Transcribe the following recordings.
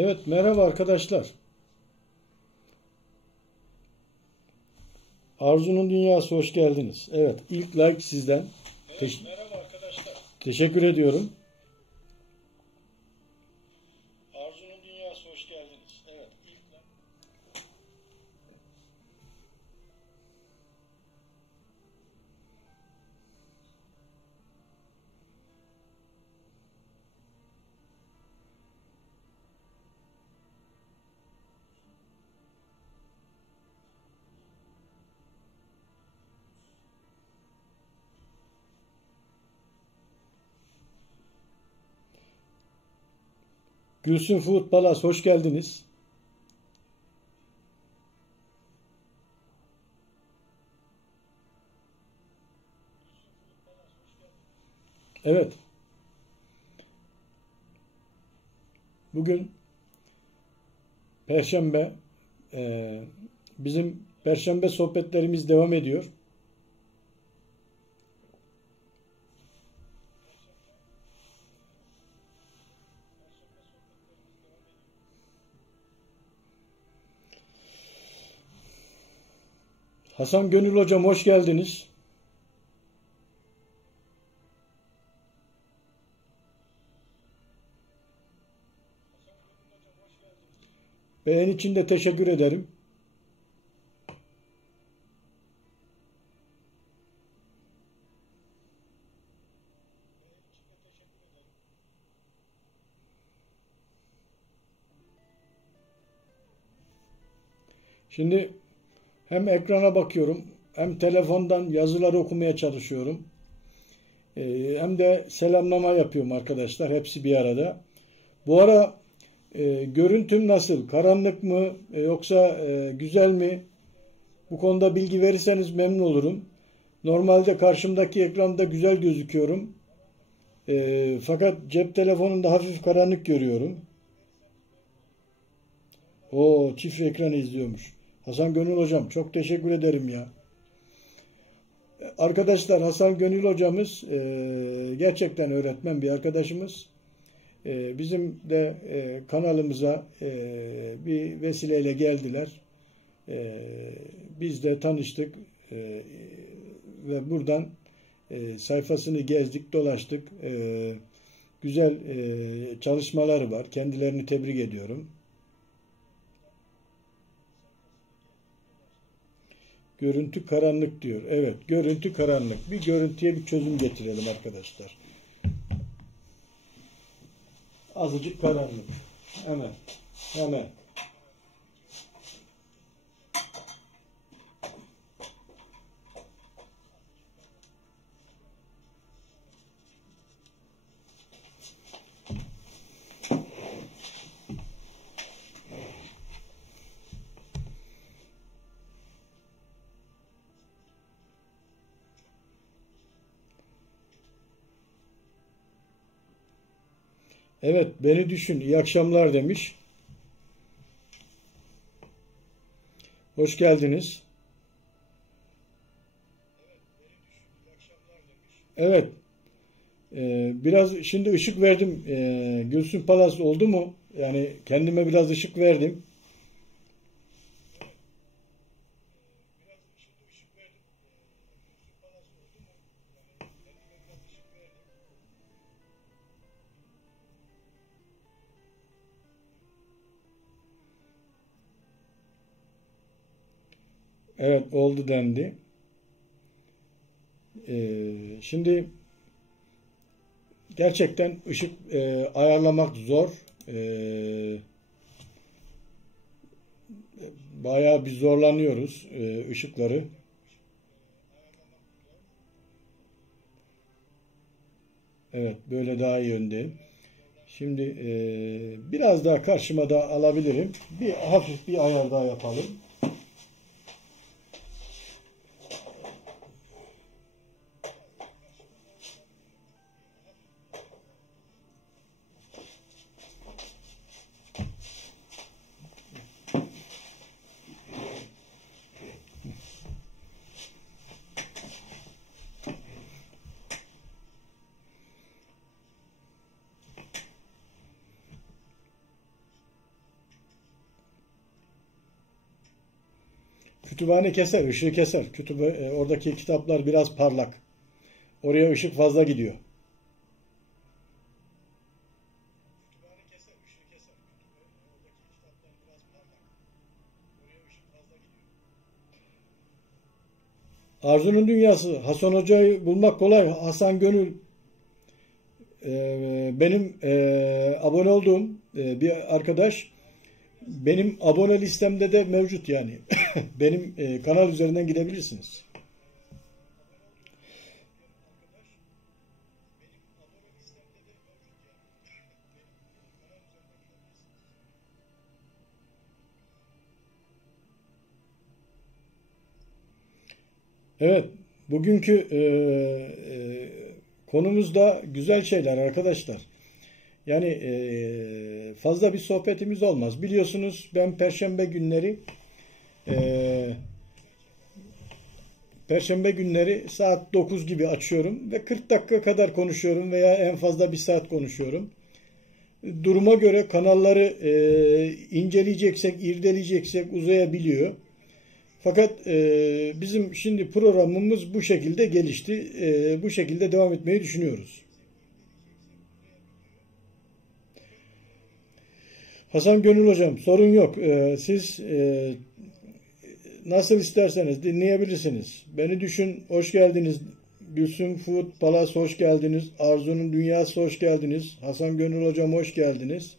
Evet, merhaba arkadaşlar. Arzu'nun Dünyası hoş geldiniz. Evet, ilk like sizden. Merhaba arkadaşlar. Teşekkür ediyorum. Arzu'nun Dünyası hoş geldiniz. Evet, ilk like. Gülsün Food Palace hoş geldiniz. Evet, bugün Perşembe. Bizim Perşembe sohbetlerimiz devam ediyor. Hasan Gönül Hocam hoş geldiniz. Beğen için de teşekkür ederim. Şimdi hem ekrana bakıyorum, hem telefondan yazıları okumaya çalışıyorum. Hem de selamlama yapıyorum arkadaşlar. Hepsi bir arada. Bu ara görüntüm nasıl? Karanlık mı? Yoksa güzel mi? Bu konuda bilgi verirseniz memnun olurum. Normalde karşımdaki ekranda güzel gözüküyorum. Fakat cep telefonunda hafif karanlık görüyorum. O çift ekranı izliyormuş. Hasan Gönül Hocam çok teşekkür ederim ya. Arkadaşlar Hasan Gönül Hocamız gerçekten öğretmen bir arkadaşımız. Bizim de kanalımıza bir vesileyle geldiler. Biz de tanıştık ve buradan sayfasını gezdik, dolaştık. Güzel çalışmaları var. Kendilerini tebrik ediyorum. Görüntü karanlık diyor. Evet, görüntü karanlık. Bir görüntüye bir çözüm getirelim arkadaşlar. Azıcık karanlık. Hemen. Hemen. Evet, beni düşün. İyi akşamlar demiş. Hoş geldiniz. Evet, biraz şimdi ışık verdim. Gülsün Palas oldu mu? Yani kendime biraz ışık verdim. Evet, oldu dendi. Şimdi gerçekten ışık ayarlamak zor. Bayağı bir zorlanıyoruz ışıkları. Evet, böyle daha iyi önde. Şimdi biraz daha karşıma da alabilirim. Bir hafif bir ayar daha yapalım. Kütüphane keser, ışığı keser. Oradaki kitaplar biraz parlak. Oraya ışık fazla gidiyor. Arzu'nun Dünyası. Hasan Hoca'yı bulmak kolay. Hasan Gönül benim abone olduğum bir arkadaş. Benim abone listemde de mevcut yani. Benim kanal üzerinden gidebilirsiniz. Evet, bugünkü konumuz da güzel şeyler arkadaşlar. Yani fazla bir sohbetimiz olmaz. Biliyorsunuz ben Perşembe günleri saat 9 gibi açıyorum ve 40 dakika kadar konuşuyorum veya en fazla bir saat konuşuyorum. Duruma göre kanalları inceleyeceksek, irdeleyeceksek uzayabiliyor. Fakat bizim şimdi programımız bu şekilde gelişti. Bu şekilde devam etmeyi düşünüyoruz. Hasan Gönül Hocam, sorun yok. Siz nasıl isterseniz dinleyebilirsiniz. Beni düşün, hoş geldiniz. Gülsüm Food Palace hoş geldiniz. Arzu'nun Dünyası hoş geldiniz. Hasan Gönül Hocam hoş geldiniz.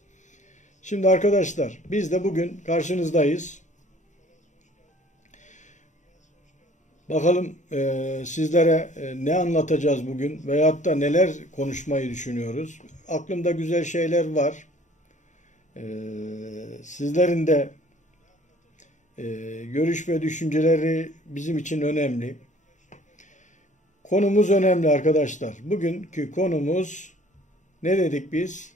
Şimdi arkadaşlar biz de bugün karşınızdayız. Bakalım sizlere ne anlatacağız bugün veyahut da neler konuşmayı düşünüyoruz. Aklımda güzel şeyler var. Sizlerin de görüş ve düşünceleri bizim için önemli. Konumuz önemli arkadaşlar. Bugünkü konumuz ne dedik biz?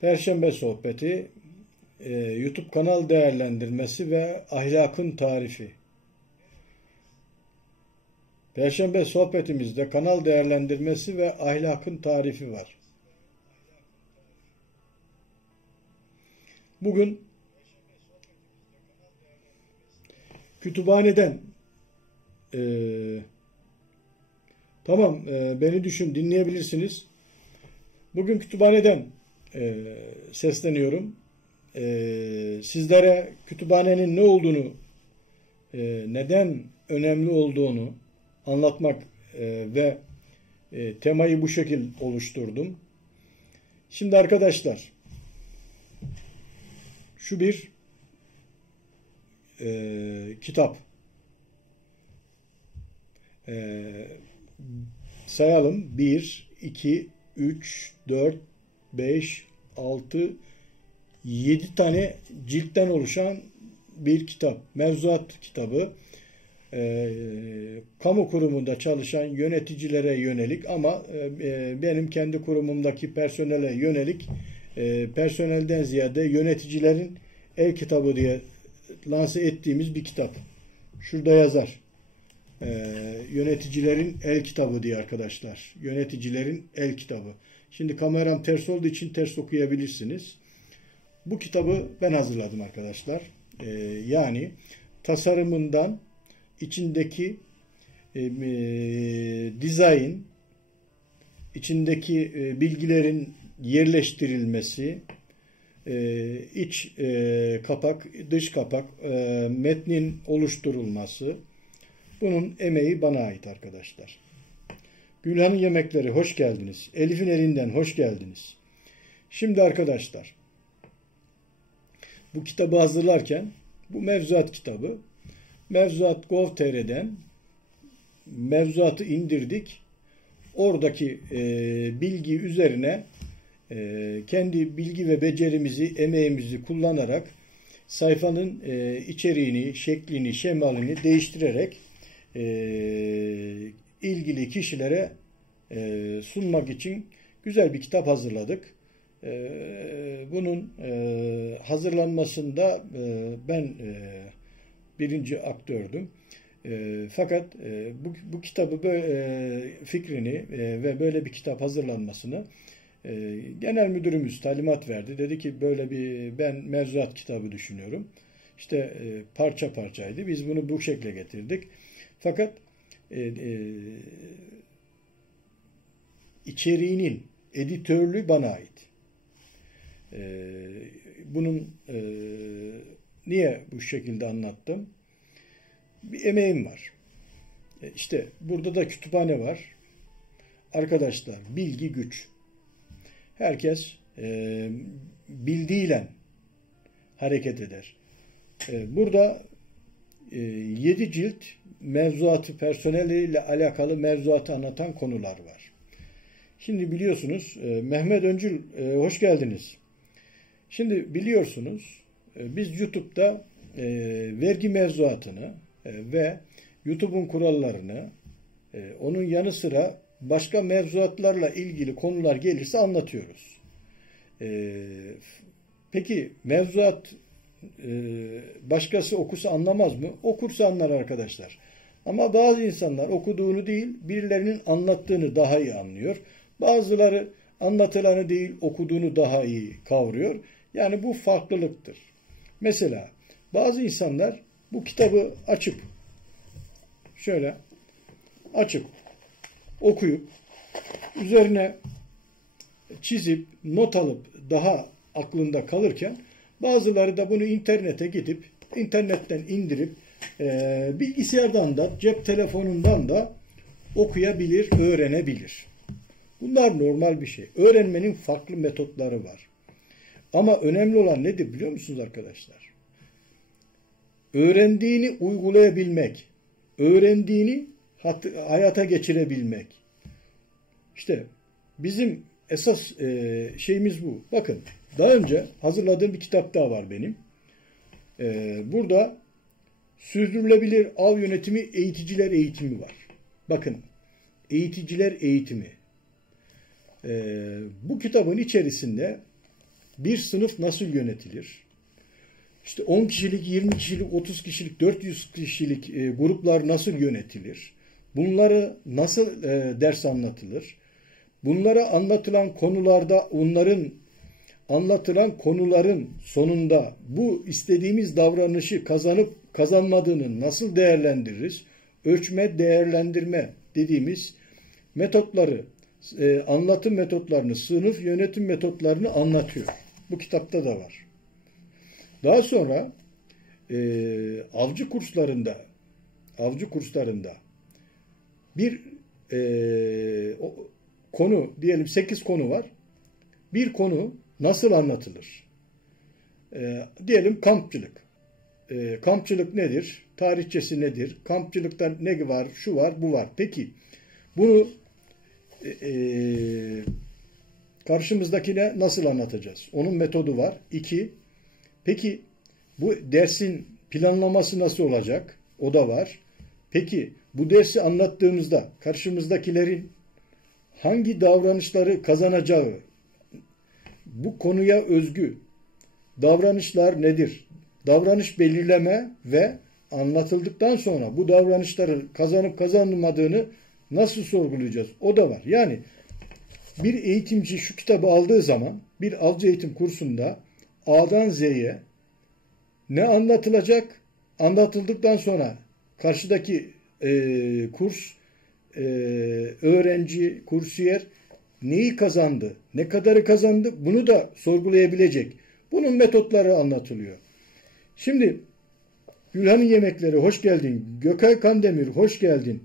Perşembe sohbeti, YouTube kanal değerlendirmesi ve ahlakın tarifi. Perşembe sohbetimizde kanal değerlendirmesi ve ahlakın tarifi var. Bugün kütüphaneden tamam beni düşün dinleyebilirsiniz. Bugün kütüphaneden sesleniyorum. Sizlere kütüphanenin ne olduğunu, neden önemli olduğunu anlatmak ve temayı bu şekil oluşturdum. Şimdi arkadaşlar şu bir kitap. Sayalım. 1, 2, 3, 4, 5, 6, 7 tane ciltten oluşan bir kitap. Mevzuat kitabı. Kamu kurumunda çalışan yöneticilere yönelik ama benim kendi kurumumdaki personele yönelik personelden ziyade yöneticilerin el kitabı diye lanse ettiğimiz bir kitap. Şurada yazar. Yöneticilerin el kitabı diye arkadaşlar. Yöneticilerin el kitabı. Şimdi kameram ters olduğu için ters okuyabilirsiniz. Bu kitabı ben hazırladım arkadaşlar. Yani tasarımından içindeki dizayn, içindeki bilgilerin yerleştirilmesi, iç kapak, dış kapak, metnin oluşturulması, bunun emeği bana ait arkadaşlar. Gülhan'ın Yemekleri hoş geldiniz. Elif'in elinden hoş geldiniz. Şimdi arkadaşlar bu kitabı hazırlarken bu mevzuat kitabı Mevzuat.gov.tr'den mevzuatı indirdik. Oradaki bilgi üzerine kendi bilgi ve becerimizi, emeğimizi kullanarak sayfanın içeriğini, şeklini, şemalini değiştirerek ilgili kişilere sunmak için güzel bir kitap hazırladık. Bunun hazırlanmasında ben birinci aktördüm. Fakat bu kitabı fikrini ve böyle bir kitap hazırlanmasını genel müdürümüz talimat verdi. Dedi ki böyle ben mevzuat kitabı düşünüyorum. İşte parça parçaydı. Biz bunu bu şekle getirdik. Fakat içeriğinin editörlüğü bana ait. Bunun niye bu şekilde anlattım? Bir emeğim var. İşte burada da kütüphane var. Arkadaşlar, bilgi güç. Herkes bildiğiyle hareket eder. Burada 7 cilt mevzuatı, personeliyle alakalı mevzuatı anlatan konular var. Şimdi biliyorsunuz, Mehmet Öncül, hoş geldiniz. Şimdi biliyorsunuz, biz YouTube'da vergi mevzuatını ve YouTube'un kurallarını, onun yanı sıra başka mevzuatlarla ilgili konular gelirse anlatıyoruz. Peki mevzuat başkası okusa anlamaz mı? Okursa anlar arkadaşlar. Ama bazı insanlar okuduğunu değil, birilerinin anlattığını daha iyi anlıyor. Bazıları anlatılanı değil, okuduğunu daha iyi kavruyor. Yani bu farklılıktır. Mesela bazı insanlar bu kitabı açıp şöyle açıp okuyup üzerine çizip not alıp daha aklında kalırken bazıları da bunu internete gidip internetten indirip bilgisayardan da cep telefonundan da okuyabilir, öğrenebilir. Bunlar normal bir şey. Öğrenmenin farklı metotları var. Ama önemli olan nedir biliyor musunuz arkadaşlar? Öğrendiğini uygulayabilmek, öğrendiğini hayata geçirebilmek. İşte bizim esas şeyimiz bu. Bakın, daha önce hazırladığım bir kitap daha var benim. Burada sürdürülebilir av yönetimi, eğiticiler eğitimi var. Bakın, eğiticiler eğitimi. Bu kitabın içerisinde bir sınıf nasıl yönetilir? İşte 10 kişilik, 20 kişilik, 30 kişilik, 400 kişilik gruplar nasıl yönetilir? Bunları nasıl ders anlatılır? Bunlara anlatılan konularda onların anlatılan konuların sonunda bu istediğimiz davranışı kazanıp kazanmadığını nasıl değerlendiririz? Ölçme, değerlendirme dediğimiz metotları, anlatım metotlarını, sınıf yönetim metotlarını anlatıyor. Bu kitapta da var. Daha sonra avcı kurslarında bir konu, diyelim 8 konu var. Bir konu nasıl anlatılır? Diyelim kampçılık. Kampçılık nedir? Tarihçesi nedir? Kampçılıkta ne var? Şu var, bu var. Peki bunu karşımızdakine nasıl anlatacağız? Onun metodu var. 2. Peki bu dersin planlaması nasıl olacak? O da var. Peki bu dersi anlattığımızda karşımızdakilerin hangi davranışları kazanacağı, bu konuya özgü davranışlar nedir? Davranış belirleme ve anlatıldıktan sonra bu davranışların kazanıp kazanılmadığını nasıl sorgulayacağız? O da var. Yani bir eğitimci şu kitabı aldığı zaman bir avcı eğitim kursunda A'dan Z'ye ne anlatılacak? Anlatıldıktan sonra karşıdaki öğrenci, kursiyer neyi kazandı, ne kadarı kazandı bunu da sorgulayabilecek. Bunun metotları anlatılıyor. Şimdi Gülhan'ın yemekleri hoş geldin. Gökay Kandemir hoş geldin.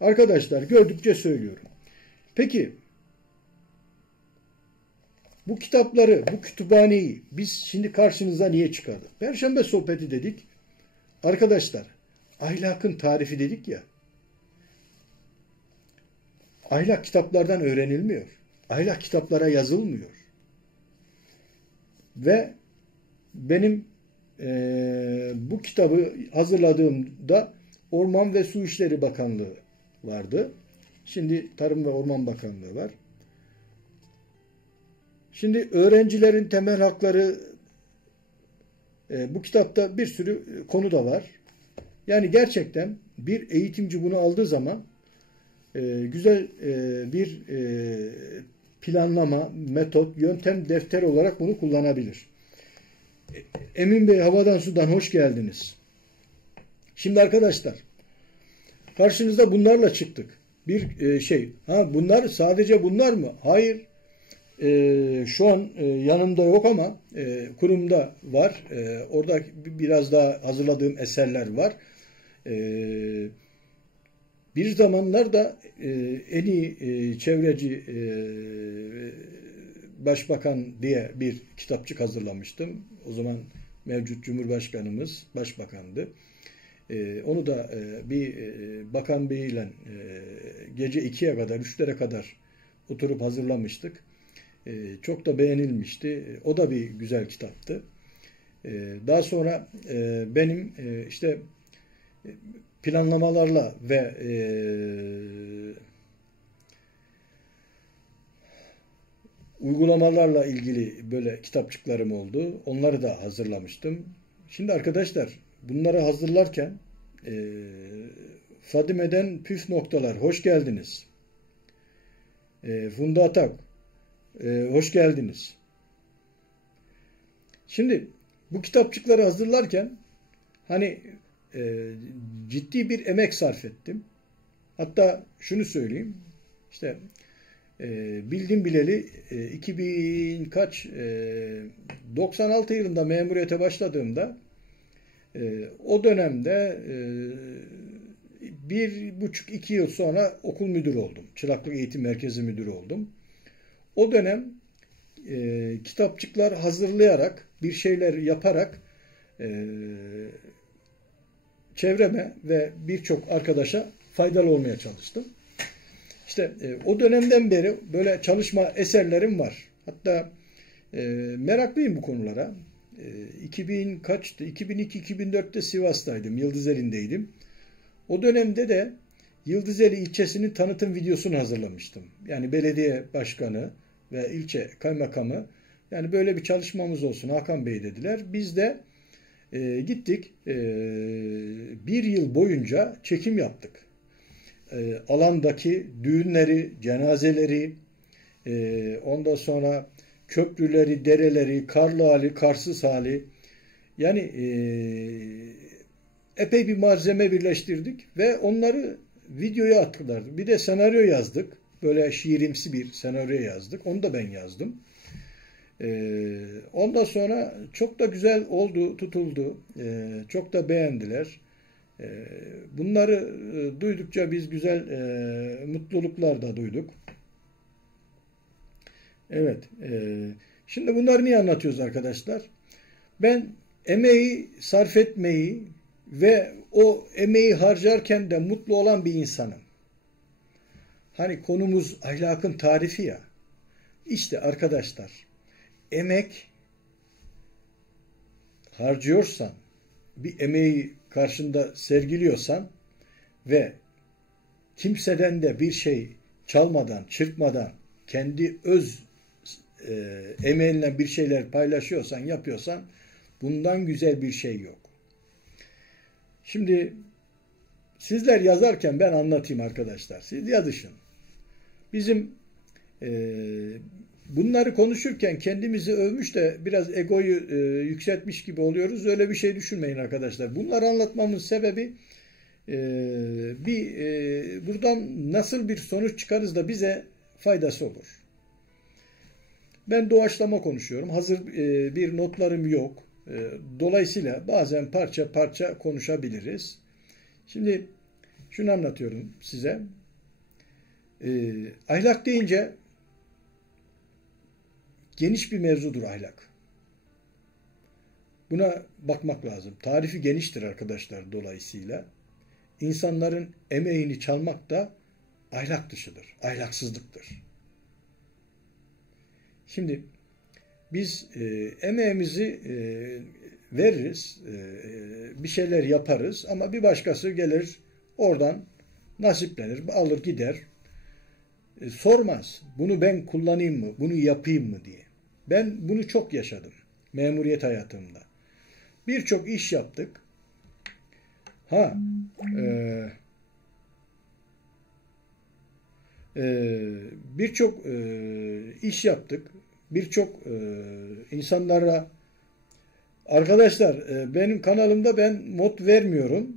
Arkadaşlar gördükçe söylüyorum. Peki bu kitapları, bu kütüphaneyi biz şimdi karşınıza niye çıkardık? Perşembe sohbeti dedik. Arkadaşlar ahlakın tarifi dedik ya. Ahlak kitaplardan öğrenilmiyor. Ahlak kitaplara yazılmıyor. Ve benim bu kitabı hazırladığımda Orman ve Su İşleri Bakanlığı vardı. Şimdi Tarım ve Orman Bakanlığı var. Şimdi öğrencilerin temel hakları bu kitapta bir sürü konu da var. Yani gerçekten bir eğitimci bunu aldığı zaman güzel bir planlama, metot, yöntem defteri olarak bunu kullanabilir. Emin Bey havadan sudan hoş geldiniz. Şimdi arkadaşlar karşınızda bunlarla çıktık. Bir şey. Bunlar sadece bunlar mı? Hayır. Şu an yanımda yok ama kurumda var. Orada biraz daha hazırladığım eserler var. Bir zamanlar da en iyi çevreci başbakan diye bir kitapçık hazırlamıştım. O zaman mevcut Cumhurbaşkanımız başbakandı. Onu da bir bakan beyiyle gece 2'ye kadar, 3'lere kadar oturup hazırlamıştık. Çok da beğenilmişti. O da bir güzel kitaptı. Daha sonra benim işte planlamalarla ve uygulamalarla ilgili böyle kitapçıklarım oldu. Onları da hazırlamıştım. Şimdi arkadaşlar bunları hazırlarken Fadime'den püf noktalar. Hoş geldiniz. Funda Atak. Hoş geldiniz. Şimdi bu kitapçıkları hazırlarken hani ciddi bir emek sarf ettim. Hatta şunu söyleyeyim. İşte bildim bileli 96 yılında memuriyete başladığımda o dönemde 1,5-2 yıl sonra okul müdürü oldum. Çıraklık Eğitim Merkezi müdürü oldum. O dönem kitapçıklar hazırlayarak, bir şeyler yaparak çevreme ve birçok arkadaşa faydalı olmaya çalıştım. İşte o dönemden beri böyle çalışma eserlerim var. Hatta meraklıyım bu konulara. 2002-2004'te Sivas'taydım, Yıldızeli'ndeydim. O dönemde de Yıldızeli ilçesinin tanıtım videosunu hazırlamıştım. Yani belediye başkanı ve ilçe kaymakamı, yani böyle bir çalışmamız olsun Hakan Bey dediler. Biz de gittik, bir yıl boyunca çekim yaptık. Alandaki düğünleri, cenazeleri, ondan sonra köprüleri, dereleri, karlı hali, karsız hali, yani epey bir malzeme birleştirdik ve onları videoya attılar. Bir de senaryo yazdık. Böyle şiirimsi bir senaryo yazdık. Onu da ben yazdım. Ondan sonra çok da güzel oldu, tutuldu. Çok da beğendiler. Bunları duydukça biz güzel mutluluklar da duyduk. Evet. Şimdi bunları niye anlatıyoruz arkadaşlar? Ben emeği sarf etmeyi ve o emeği harcarken de mutlu olan bir insanım. Hani konumuz ahlakın tarifi ya. İşte arkadaşlar, emek harcıyorsan, bir emeği karşında sergiliyorsan ve kimseden de bir şey çalmadan, çırpmadan, kendi öz emeğinle bir şeyler paylaşıyorsan, yapıyorsan, bundan güzel bir şey yok. Şimdi sizler yazarken ben anlatayım arkadaşlar. Siz yazışın. Bizim bunları konuşurken kendimizi övmüş de biraz egoyu yükseltmiş gibi oluyoruz. Öyle bir şey düşünmeyin arkadaşlar. Bunları anlatmamın sebebi buradan nasıl bir sonuç çıkarız da bize faydası olur. Ben doğaçlama konuşuyorum. Hazır bir notlarım yok. Dolayısıyla bazen parça parça konuşabiliriz. Şimdi şunu anlatıyorum size. Ahlak deyince geniş bir mevzudur ahlak. Buna bakmak lazım. Tarifi geniştir arkadaşlar dolayısıyla. İnsanların emeğini çalmak da ahlak dışıdır. Ahlaksızlıktır. Şimdi biz emeğimizi veririz, bir şeyler yaparız ama bir başkası gelir oradan nasiplenir, alır gider. Sormaz. Bunu ben kullanayım mı, bunu yapayım mı diye. Ben bunu çok yaşadım memuriyet hayatımda. Birçok iş yaptık. Birçok iş yaptık. Birçok insanlara Arkadaşlar benim kanalımda ben mod vermiyorum.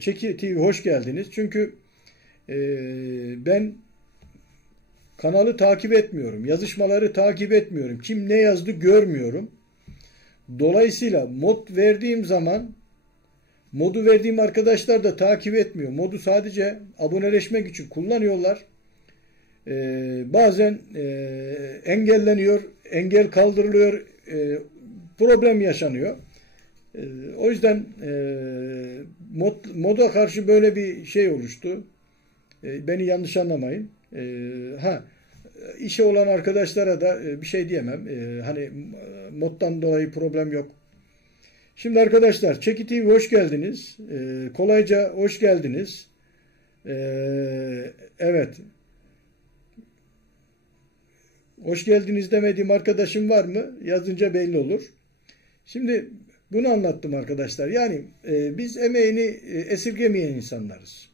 Çeki TV hoş geldiniz. Çünkü ben kanalı takip etmiyorum. Yazışmaları takip etmiyorum. Kim ne yazdı görmüyorum. Dolayısıyla mod verdiğim zaman modu verdiğim arkadaşlar da takip etmiyor. Modu sadece aboneleşmek için kullanıyorlar. Bazen engelleniyor, engel kaldırılıyor, problem yaşanıyor. O yüzden moda karşı böyle bir şey oluştu. Beni yanlış anlamayın. İşe olan arkadaşlara da bir şey diyemem. Hani moddan dolayı problem yok. Şimdi arkadaşlar Çeki TV hoş geldiniz. Kolayca hoş geldiniz. Evet. Hoş geldiniz demediğim arkadaşım var mı? Yazınca belli olur. Şimdi bunu anlattım arkadaşlar. Yani biz emeğini esirgemeyen insanlarız.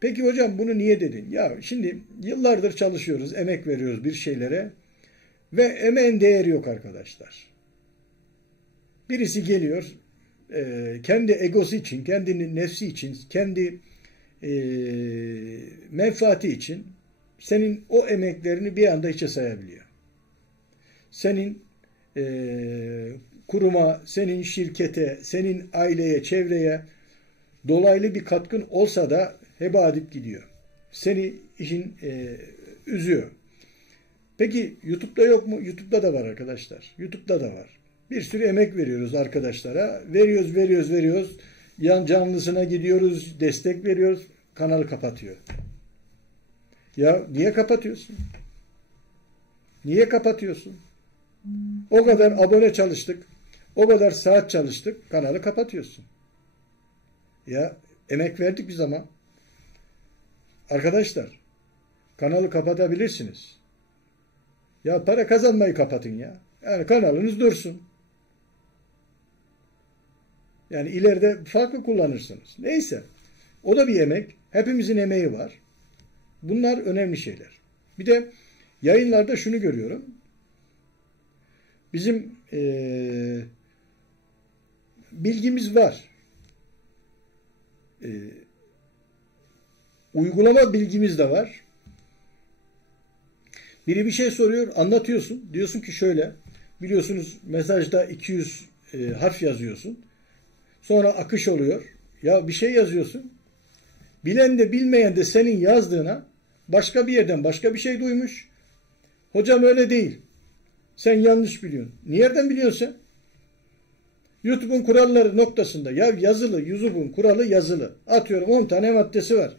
Peki hocam bunu niye dedin? Ya şimdi yıllardır çalışıyoruz, emek veriyoruz bir şeylere ve emeğin değeri yok arkadaşlar. Birisi geliyor, kendi egosu için, kendi nefsi için, kendi menfaati için senin o emeklerini bir anda hiçe sayabiliyor. Senin kuruma, senin şirkete, senin aileye, çevreye dolaylı bir katkın olsa da heba edip gidiyor. Seni işin üzüyor. Peki YouTube'da yok mu? YouTube'da da var arkadaşlar. YouTube'da da var. Bir sürü emek veriyoruz arkadaşlara. Veriyoruz. Yan canlısına gidiyoruz, destek veriyoruz. Kanalı kapatıyor. Ya niye kapatıyorsun? Niye kapatıyorsun? O kadar abone çalıştık. O kadar saat çalıştık. Kanalı kapatıyorsun. Ya emek verdik biz ama. Arkadaşlar kanalı kapatabilirsiniz. Ya para kazanmayı kapatın ya. Yani kanalınız dursun. Yani ileride farklı kullanırsınız. Neyse. O da bir emek. Hepimizin emeği var. Bunlar önemli şeyler. Bir de yayınlarda şunu görüyorum. Bizim bilgimiz var. Uygulama bilgimiz de var. Biri bir şey soruyor, anlatıyorsun. Diyorsun ki şöyle, biliyorsunuz mesajda 200 harf yazıyorsun. Sonra akış oluyor. Ya bir şey yazıyorsun. Bilen de bilmeyen de senin yazdığına başka bir yerden başka bir şey duymuş. Hocam öyle değil. Sen yanlış biliyorsun. Nereden biliyorsun sen? YouTube'un kuralları noktasında. Ya yazılı, YouTube'un kuralı yazılı. Atıyorum 10 tane maddesi var.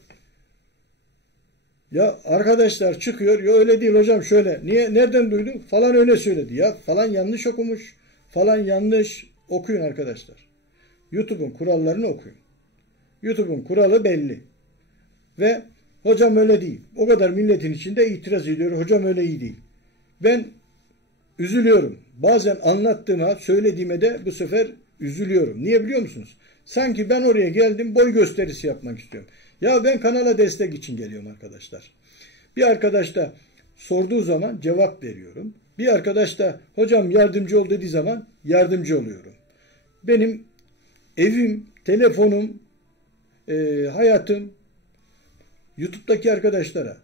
Ya arkadaşlar çıkıyor. Ya öyle değil hocam şöyle. Niye? Nereden duydun? Falan öyle söyledi. Ya falan yanlış okumuş. Falan yanlış. Okuyun arkadaşlar. YouTube'un kurallarını okuyun. YouTube'un kuralı belli. Ve hocam öyle değil. O kadar milletin içinde itiraz ediyor. Hocam öyle iyi değil. Ben üzülüyorum. Bazen anlattığıma, söylediğime de bu sefer üzülüyorum. Niye biliyor musunuz? Sanki ben oraya geldim, boy gösterisi yapmak istiyorum. Ya ben kanala destek için geliyorum arkadaşlar. Bir arkadaş da sorduğu zaman cevap veriyorum. Bir arkadaş da hocam yardımcı ol dediği zaman yardımcı oluyorum. Benim evim, telefonum, hayatım YouTube'daki arkadaşlara,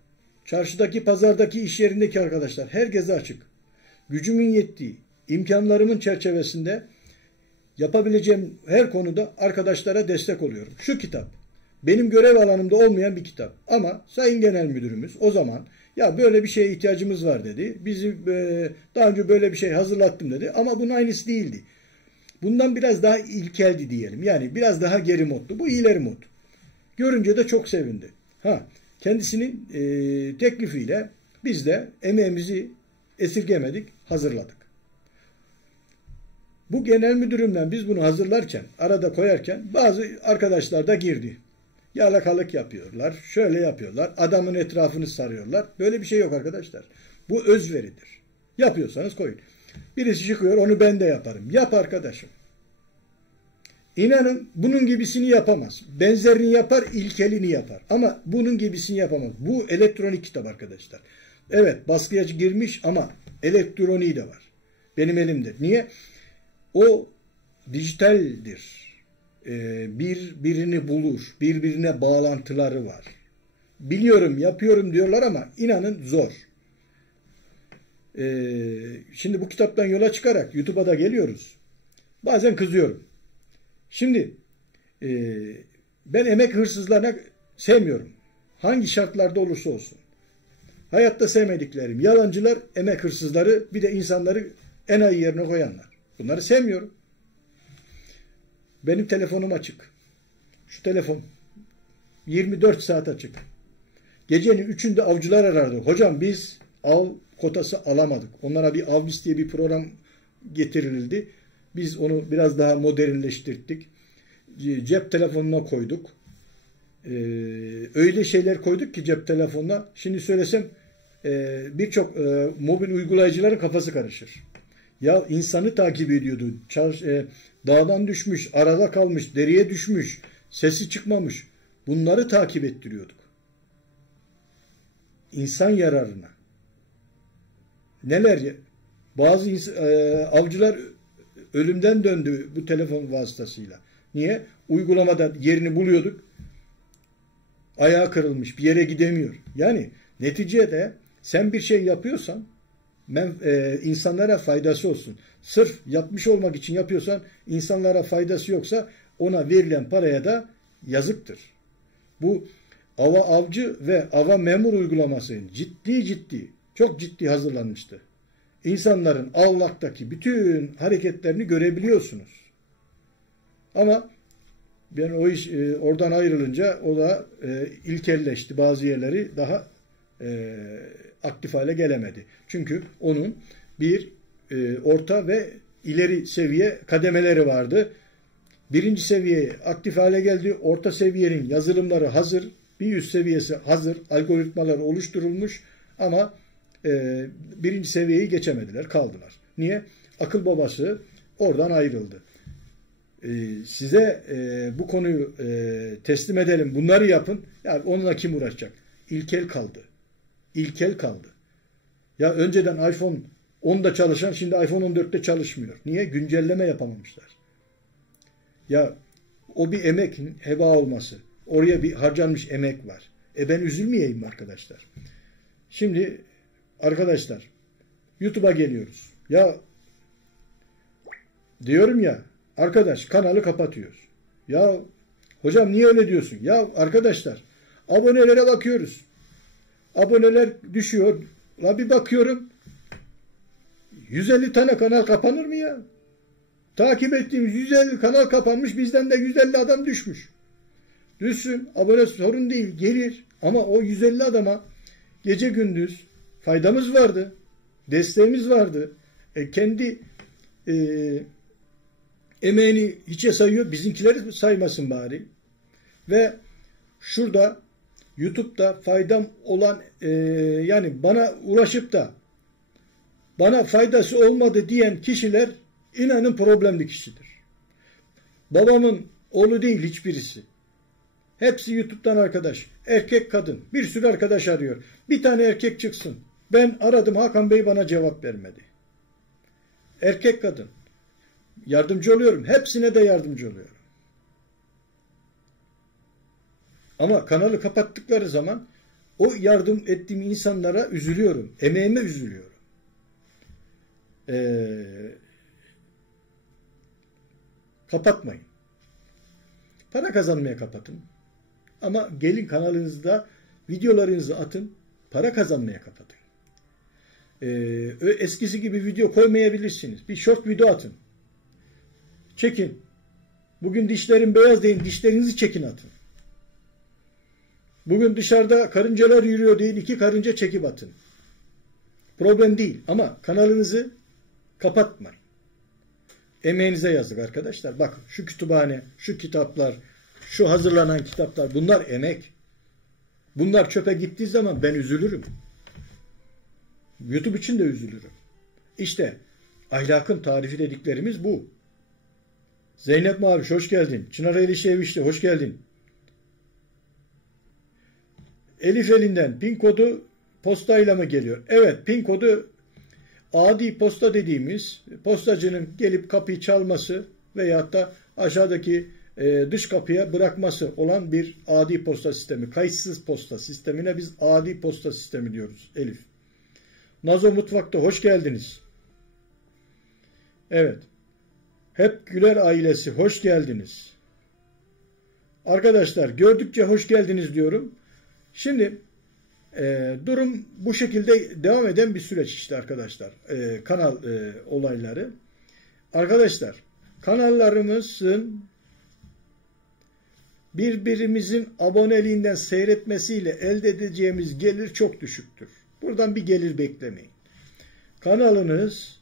çarşıdaki, pazardaki, iş yerindeki arkadaşlar herkese açık. Gücümün yettiği, imkanlarımın çerçevesinde yapabileceğim her konuda arkadaşlara destek oluyorum. Şu kitap, benim görev alanımda olmayan bir kitap. Ama Sayın Genel Müdürümüz o zaman ya böyle bir şeye ihtiyacımız var dedi. Bizi daha önce böyle bir şey hazırlattım dedi. Ama bunun aynısı değildi. Bundan biraz daha ilkeldi diyelim. Yani biraz daha geri moddu. Bu ileri mod. Görünce de çok sevindi. Kendisinin teklifiyle biz de emeğimizi esirgemedik, hazırladık. Bu genel müdürümden biz bunu hazırlarken, arada koyarken bazı arkadaşlar da girdi. Yalakalık yapıyorlar, şöyle yapıyorlar, adamın etrafını sarıyorlar. Böyle bir şey yok arkadaşlar. Bu özveridir. Yapıyorsanız koyun. Birisi çıkıyor, onu ben de yaparım. Yap arkadaşım. İnanın bunun gibisini yapamaz. Benzerini yapar, ilkelini yapar. Ama bunun gibisini yapamaz. Bu elektronik kitap arkadaşlar. Evet, baskıya girmiş ama elektroniği de var. Benim elimde. Niye? O dijitaldir. Birbirini bulur. Birbirine bağlantıları var. Biliyorum, yapıyorum diyorlar ama inanın zor. Şimdi bu kitaptan yola çıkarak YouTube'a da geliyoruz. Bazen kızıyorum. Şimdi ben emek hırsızlarına sevmiyorum. Hangi şartlarda olursa olsun. Hayatta sevmediklerim yalancılar, emek hırsızları, bir de insanları enayi yerine koyanlar. Bunları sevmiyorum. Benim telefonum açık. Şu telefon 24 saat açık. Gecenin 3'ünde avcılar arardı. Hocam biz av kotası alamadık. Onlara bir Avbis diye bir program getirildi. Biz onu biraz daha modernleştirdik. Cep telefonuna koyduk. Öyle şeyler koyduk ki cep telefonuna. Şimdi söylesem birçok mobil uygulayıcıların kafası karışır. Ya insanı takip ediyordu. Dağdan düşmüş, arada kalmış, deriye düşmüş, sesi çıkmamış. Bunları takip ettiriyorduk. İnsan yararına. Neler? Bazı avcılar ölümden döndü bu telefon vasıtasıyla. Niye? Uygulamada yerini buluyorduk. Ayağı kırılmış, bir yere gidemiyor. Yani neticede sen bir şey yapıyorsan insanlara faydası olsun. Sırf yapmış olmak için yapıyorsan insanlara faydası yoksa ona verilen paraya da yazıktır. Bu ava avcı ve ava memur uygulaması çok ciddi hazırlanmıştı. İnsanların avlaktaki bütün hareketlerini görebiliyorsunuz. Ama ben o iş oradan ayrılınca o da ilkelleşti. Bazı yerleri daha aktif hale gelemedi. Çünkü onun bir orta ve ileri seviye kademeleri vardı. Birinci seviye aktif hale geldi. Orta seviyenin yazılımları hazır. Bir üst seviyesi hazır. Algoritmalar oluşturulmuş ama birinci seviyeyi geçemediler. Kaldılar. Niye? Akıl babası oradan ayrıldı. Size bu konuyu teslim edelim. Bunları yapın. Ya onunla kim uğraşacak? İlkel kaldı. İlkel kaldı. Ya önceden iPhone 10'da çalışan şimdi iPhone 14'te çalışmıyor. Niye? Güncelleme yapamamışlar. Ya o bir emek heba olması. Oraya bir harcanmış emek var. Ben üzülmeyeyim arkadaşlar. Şimdi arkadaşlar YouTube'a geliyoruz. Ya diyorum ya arkadaş kanalı kapatıyoruz. Ya hocam niye öyle diyorsun? Ya arkadaşlar abonelere bakıyoruz. Aboneler düşüyor. La bir bakıyorum 150 tane kanal kapanır mı ya? Takip ettiğimiz 150 kanal kapanmış. Bizden de 150 adam düşmüş. Düşsün. Abone sorun değil. Gelir. Ama o 150 adama gece gündüz faydamız vardı. Desteğimiz vardı. Kendi emeğini hiçe sayıyor. Bizimkileri saymasın bari. Ve şurada YouTube'da faydam olan yani bana ulaşıp da bana faydası olmadı diyen kişiler inanın problemli kişidir. Babamın oğlu değil hiçbirisi. Hepsi YouTube'dan arkadaş. Erkek kadın. Bir sürü arkadaş arıyor. Bir tane erkek çıksın. Ben aradım Hakan Bey bana cevap vermedi. Erkek kadın. Yardımcı oluyorum. Hepsine de yardımcı oluyorum. Ama kanalı kapattıkları zaman o yardım ettiğim insanlara üzülüyorum. Emeğime üzülüyorum. Kapatmayın. Para kazanmaya kapatın. Ama gelin kanalınızda videolarınızı atın. Para kazanmaya kapatın. Eskisi gibi video koymayabilirsiniz. Bir short video atın. Çekin. Bugün dişlerim beyaz deyin. Dişlerinizi çekin atın. Bugün dışarıda karıncalar yürüyor değil. 2 karınca çekip atın. Problem değil. Ama kanalınızı kapatmayın. Emeğinize yazık arkadaşlar. Bakın şu kütüphane, şu kitaplar, şu hazırlanan kitaplar bunlar emek. Bunlar çöpe gittiği zaman ben üzülürüm. YouTube için de üzülürüm. İşte ahlakın tarifi dediklerimiz bu. Zeynep Maviş hoş geldin. Çınar Elişevişli hoş geldin. Elif elinden pin kodu postayla mı geliyor? Evet, pin kodu adi posta dediğimiz postacının gelip kapıyı çalması veyahut da aşağıdaki dış kapıya bırakması olan bir adi posta sistemi. Kayıtsız posta sistemine biz adi posta sistemi diyoruz Elif. Nazo Mutfak'ta hoş geldiniz. Evet. Hep Güler ailesi hoş geldiniz. Arkadaşlar gördükçe hoş geldiniz diyorum. Şimdi durum bu şekilde devam eden bir süreç işte arkadaşlar. Kanal olayları. Arkadaşlar kanallarımızın birbirimizin aboneliğinden seyretmesiyle elde edeceğimiz gelir çok düşüktür. Buradan bir gelir beklemeyin. Kanalınız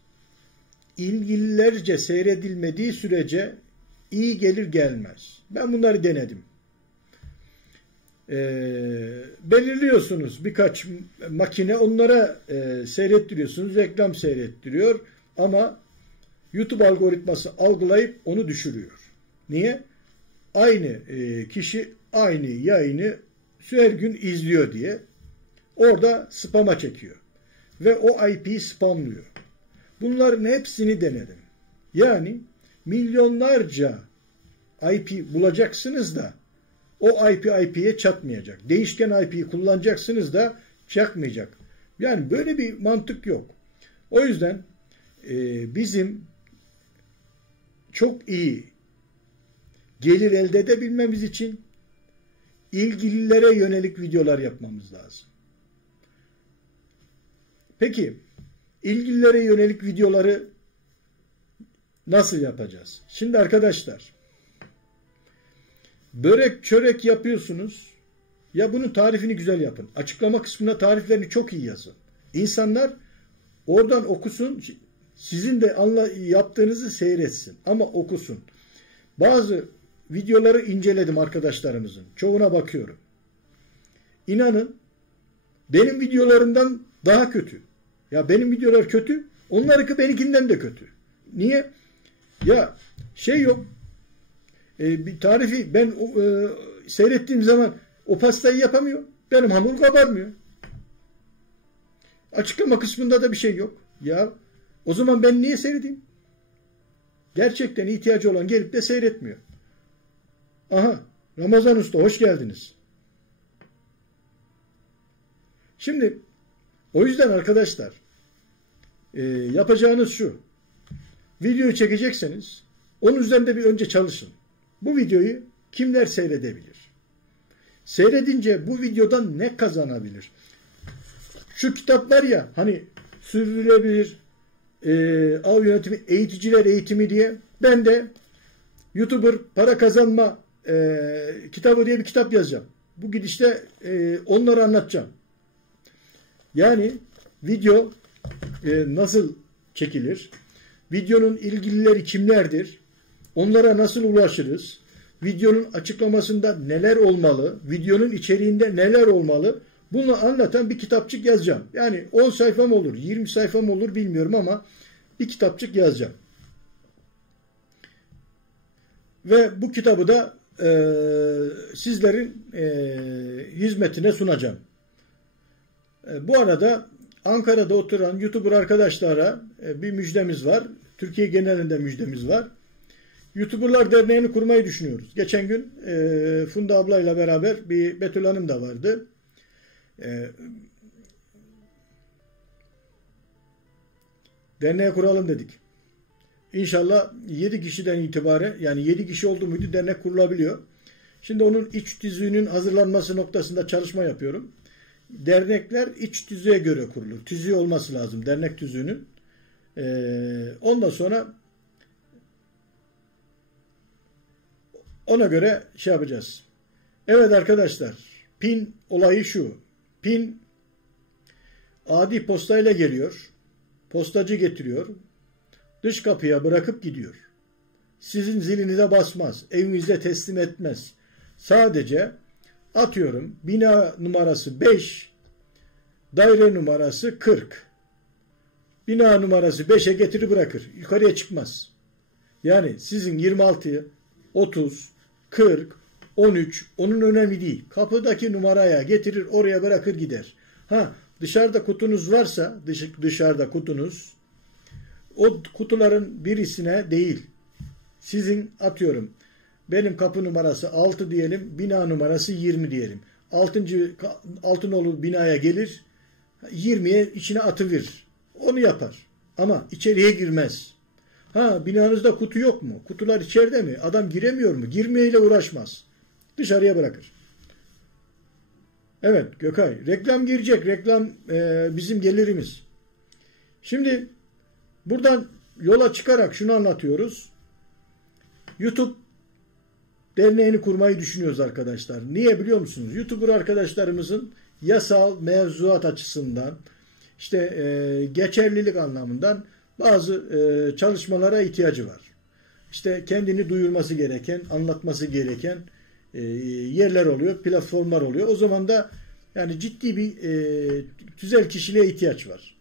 ilgililerce seyredilmediği sürece iyi gelir gelmez. Ben bunları denedim. Belirliyorsunuz birkaç makine, onlara seyrettiriyorsunuz, reklam seyrettiriyor ama YouTube algoritması algılayıp onu düşürüyor. Niye? Aynı kişi aynı yayını her gün izliyor diye orada spam'a çekiyor. Ve o IP'yi spamlıyor. Bunların hepsini denedim. Yani milyonlarca IP bulacaksınız da o IP'ye çatmayacak. Değişken IP'yi kullanacaksınız da çakmayacak. Yani böyle bir mantık yok. O yüzden bizim çok iyi gelir elde edebilmemiz için ilgililere yönelik videolar yapmamız lazım. Peki ilgililere yönelik videoları nasıl yapacağız? Şimdi arkadaşlar börek çörek yapıyorsunuz. Ya bunun tarifini güzel yapın. Açıklama kısmına tariflerini çok iyi yazın. İnsanlar oradan okusun. Sizin de yaptığınızı seyretsin. Ama okusun. Bazı videoları inceledim arkadaşlarımızın. Çoğuna bakıyorum. İnanın benim videolarımdan daha kötü. Ya benim videolar kötü. Onlarınki benimkinden de kötü. Niye? Ya şey yok. Bir tarifi ben seyrettiğim zaman o pastayı yapamıyor. Benim hamur kabarmıyor. Açıklama kısmında da bir şey yok. Ya o zaman ben niye seyredeyim? Gerçekten ihtiyacı olan gelip de seyretmiyor. Aha, Ramazan Usta hoş geldiniz. Şimdi o yüzden arkadaşlar yapacağınız şu. Videoyu çekecekseniz onun üzerinde bir önce çalışın. Bu videoyu kimler seyredebilir? Seyredince bu videodan ne kazanabilir? Şu kitap var ya hani sürdürülebilir av yönetimi, eğiticiler eğitimi diye ben de YouTuber para kazanma kitabı diye bir kitap yazacağım. Bu gidişte onları anlatacağım. Yani video nasıl çekilir? Videonun ilgilileri kimlerdir? Onlara nasıl ulaşırız? Videonun açıklamasında neler olmalı? Videonun içeriğinde neler olmalı? Bunu anlatan bir kitapçık yazacağım. Yani 10 sayfam olur, 20 sayfam olur bilmiyorum ama bir kitapçık yazacağım. Ve bu kitabı da sizlerin hizmetine sunacağım. Bu arada Ankara'da oturan YouTuber arkadaşlara bir müjdemiz var. Türkiye genelinde müjdemiz var. YouTuberlar Derneği'ni kurmayı düşünüyoruz. Geçen gün Funda ablayla beraber bir Betül Hanım da vardı. Derneği kuralım dedik. İnşallah 7 kişiden itibaren yani 7 kişi oldu muydu dernek kurulabiliyor. Şimdi onun iç tüzüğünün hazırlanması noktasında çalışma yapıyorum. Dernekler iç tüzüğe göre kurulur. Tüzüğü olması lazım dernek tüzüğünün. Ondan sonra ona göre şey yapacağız. Evet arkadaşlar, pin olayı şu. Pin adi postayla geliyor. Postacı getiriyor. Dış kapıya bırakıp gidiyor. Sizin zilinize basmaz. Evinizde teslim etmez. Sadece atıyorum bina numarası 5, daire numarası 40. Bina numarası 5'e getirir bırakır. Yukarıya çıkmaz. Yani sizin 26, 30, 40, 13 onun önemli değil. Kapıdaki numaraya getirir oraya bırakır gider. Dışarıda kutunuz varsa dışarıda kutunuz o kutuların birisine değil Sizin atıyorum benim kapı numarası 6 diyelim, bina numarası 20 diyelim. 6. nolu binaya gelir, 20'ye içine atıverir. Onu yapar. Ama içeriye girmez. Ha, binanızda kutu yok mu? Kutular içeride mi? Adam giremiyor mu? Girmeyle uğraşmaz. Dışarıya bırakır. Evet Gökay, reklam girecek. Reklam bizim gelirimiz. Şimdi buradan yola çıkarak şunu anlatıyoruz. YouTube derneğini kurmayı düşünüyoruz arkadaşlar. Niye biliyor musunuz? YouTuber arkadaşlarımızın yasal mevzuat açısından işte geçerlilik anlamından bazı çalışmalara ihtiyacı var. İşte kendini duyurması gereken, anlatması gereken yerler oluyor, platformlar oluyor. O zaman da yani ciddi bir tüzel kişiliğe ihtiyaç var.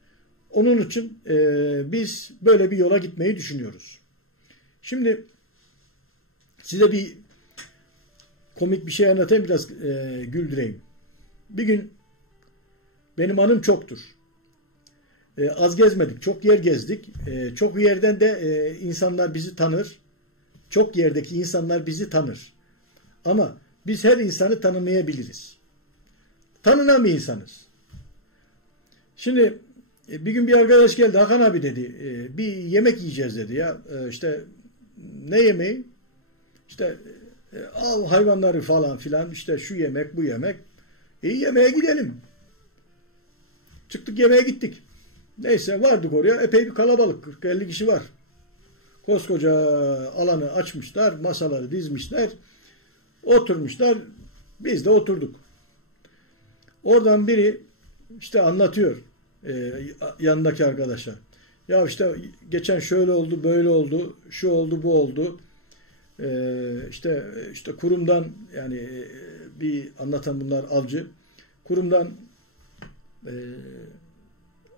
Onun için biz böyle bir yola gitmeyi düşünüyoruz. Şimdi size bir komik bir şey anlatayım, biraz güldüreyim. Bir gün benim anım çoktur. Az gezmedik, çok yer gezdik. Çok yerden de insanlar bizi tanır. Çok yerdeki insanlar bizi tanır. Ama biz her insanı tanımayabiliriz. Tanınan bir insanız. Şimdi bir gün bir arkadaş geldi. Hakan abi dedi, bir yemek yiyeceğiz dedi ya. İşte ne yemeği? İşte av hayvanları falan filan, işte şu yemek bu yemek. Yemeğe gidelim. Çıktık, yemeğe gittik. Neyse vardık oraya, epey bir kalabalık, 40-50 kişi var. Koskoca alanı açmışlar, masaları dizmişler, oturmuşlar, biz de oturduk. Oradan biri işte anlatıyor yanındaki arkadaşa. Ya işte geçen şöyle oldu, böyle oldu, şu oldu, bu oldu. İşte kurumdan, yani bir anlatan, bunlar avcı. Kurumdan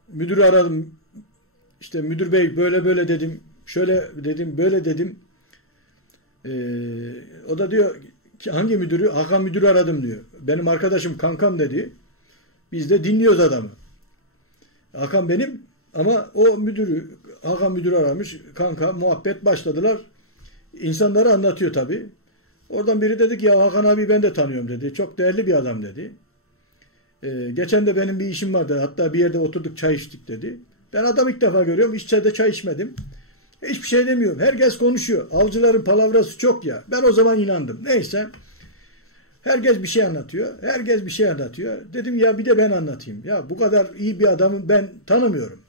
müdürü aradım. İşte müdür bey böyle böyle dedim. Şöyle dedim, böyle dedim. O da diyor ki hangi müdürü? Hakan müdürü aradım diyor. Benim arkadaşım, kankam dedi. Biz de dinliyoruz adamı. Hakan benim ama o müdürü, Hakan müdürü aramış. Kanka, muhabbet başladılar. İnsanlara anlatıyor tabii. Oradan biri dedi ki ya Hakan abi ben de tanıyorum dedi. Çok değerli bir adam dedi. Geçen de benim bir işim vardı. Hatta bir yerde oturduk, çay içtik dedi. Ben adamı ilk defa görüyorum. Hiç de çay içmedim. Hiçbir şey demiyorum. Herkes konuşuyor. Avcıların palavrası çok ya. Ben o zaman inandım. Neyse. Herkes bir şey anlatıyor. Herkes bir şey anlatıyor. Dedim ya bir de ben anlatayım. Ya bu kadar iyi bir adamı ben tanımıyorum.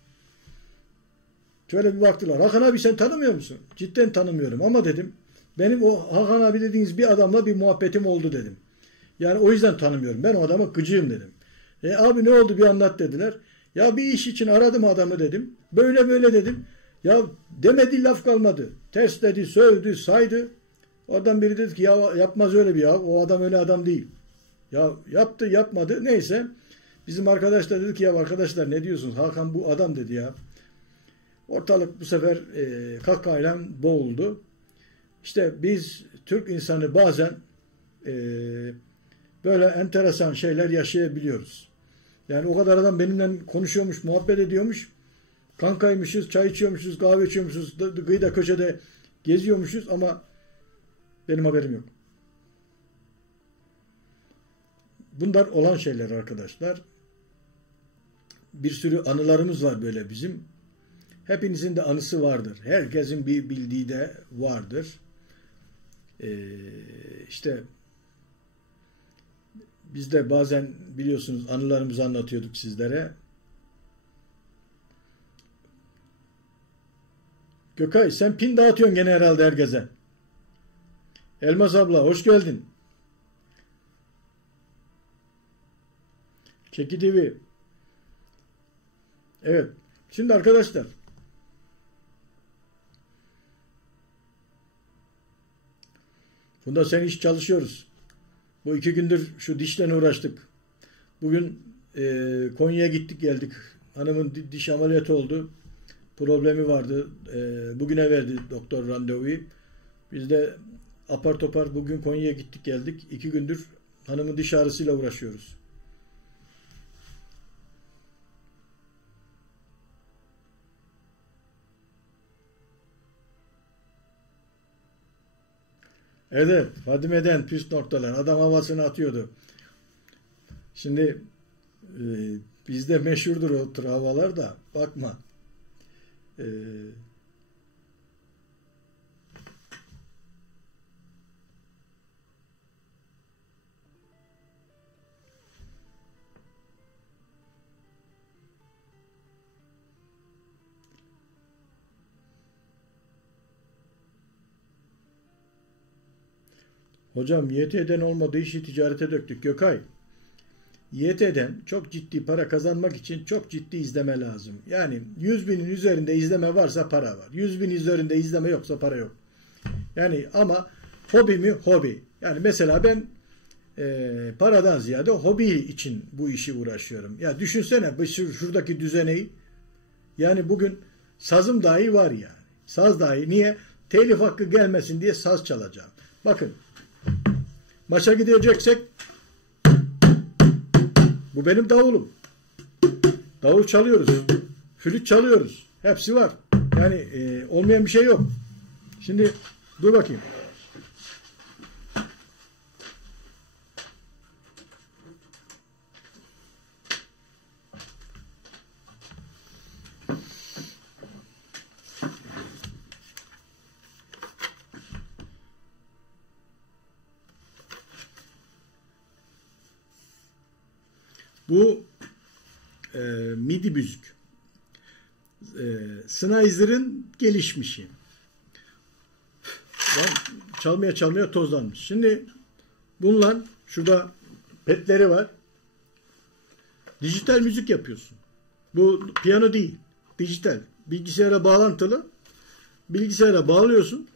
Şöyle bir baktılar. Hakan abi sen tanımıyor musun? Cidden tanımıyorum ama dedim. Benim o Hakan abi dediğiniz bir adamla bir muhabbetim oldu dedim. Yani o yüzden tanımıyorum. Ben o adama gıcığım dedim. Abi ne oldu bir anlat dediler. Ya bir iş için aradım adamı dedim. Böyle böyle dedim. Ya demediği laf kalmadı. Ters dedi, sövdü, saydı. Oradan biri dedi ki ya yapmaz öyle bir ya. O adam öyle adam değil. Ya yaptı, yapmadı. Neyse. Bizim arkadaşlar dedi ki ya arkadaşlar ne diyorsunuz? Hakan bu adam dedi ya. Ortalık bu sefer kahkahayla boğuldu. İşte biz Türk insanı bazen böyle enteresan şeyler yaşayabiliyoruz. Yani o kadar adam benimle konuşuyormuş, muhabbet ediyormuş. Kankaymışız, çay içiyormuşuz, kahve içiyormuşuz, kıyıda köşede geziyormuşuz ama benim haberim yok. Bunlar olan şeyler arkadaşlar. Bir sürü anılarımız var böyle bizim. Hepinizin de anısı vardır. Herkesin bir bildiği de vardır. İşte biz de bazen biliyorsunuz anılarımızı anlatıyorduk sizlere. Gökay sen pin dağıtıyorsun gene herhalde herkese. Elmas abla hoş geldin. Çeki TV. Evet. Şimdi arkadaşlar bunda sen iş çalışıyoruz. Bu 2 gündür şu dişle uğraştık. Bugün Konya'ya gittik geldik. Hanımın diş ameliyatı oldu. Problemi vardı. Bugüne verdi doktor randevuyu. Biz de apar topar bugün Konya'ya gittik geldik. 2 gündür hanımın diş ağrısıyla uğraşıyoruz. Evet, Fadime'den püf noktalar. Adam havasını atıyordu. Şimdi bizde meşhurdur o tür havalar da. Bakma. E, Hocam YT'den olmadığı işi ticarete döktük. Gökay. YT'den çok ciddi para kazanmak için çok ciddi izleme lazım. Yani 100.000'in üzerinde izleme varsa para var. 100.000 üzerinde izleme yoksa para yok. Yani ama hobi mi? Hobi. Yani mesela ben paradan ziyade hobi için bu işi uğraşıyorum. Ya düşünsene şuradaki düzeneyi. Yani bugün sazım dahi var yani. Saz dahi. Niye? Telif hakkı gelmesin diye saz çalacağım. Bakın. Maça gideceksek bu benim davulum. Davul çalıyoruz. Flüt çalıyoruz. Hepsi var. Yani olmayan bir şey yok. Şimdi dur bakayım. Bu MIDI müzik. Sennheiser'ın gelişmişi. Çalmaya tozlanmış. Şimdi bunlar şurada petleri var. Dijital müzik yapıyorsun. Bu piyano değil. Dijital. Bilgisayara bağlantılı. Bilgisayara bağlıyorsun.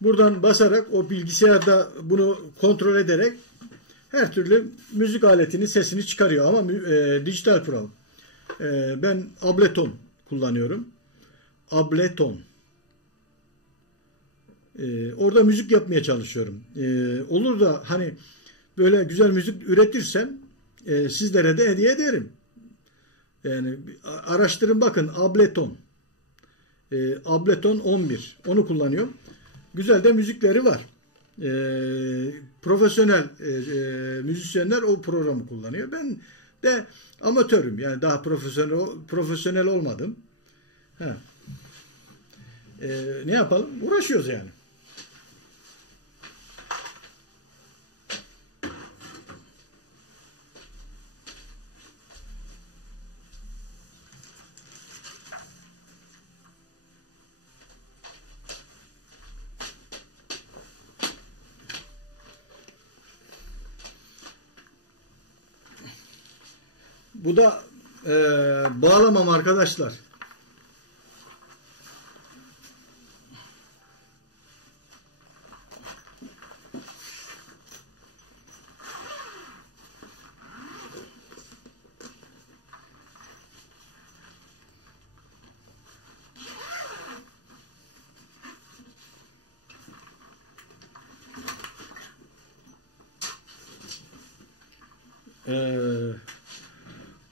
Buradan basarak o bilgisayarda bunu kontrol ederek her türlü müzik aletinin sesini çıkarıyor ama dijital program. Ben Ableton kullanıyorum. Ableton. Orada müzik yapmaya çalışıyorum. Olur da hani böyle güzel müzik üretirsem sizlere de hediye ederim. Yani araştırın bakın Ableton. Ableton 11. Onu kullanıyorum. Güzel de müzikleri var. Profesyonel müzisyenler o programı kullanıyor. Ben de amatörüm. Yani daha profesyonel olmadım. Ne yapalım? Uğraşıyoruz yani. Bu da bağlamam arkadaşlar.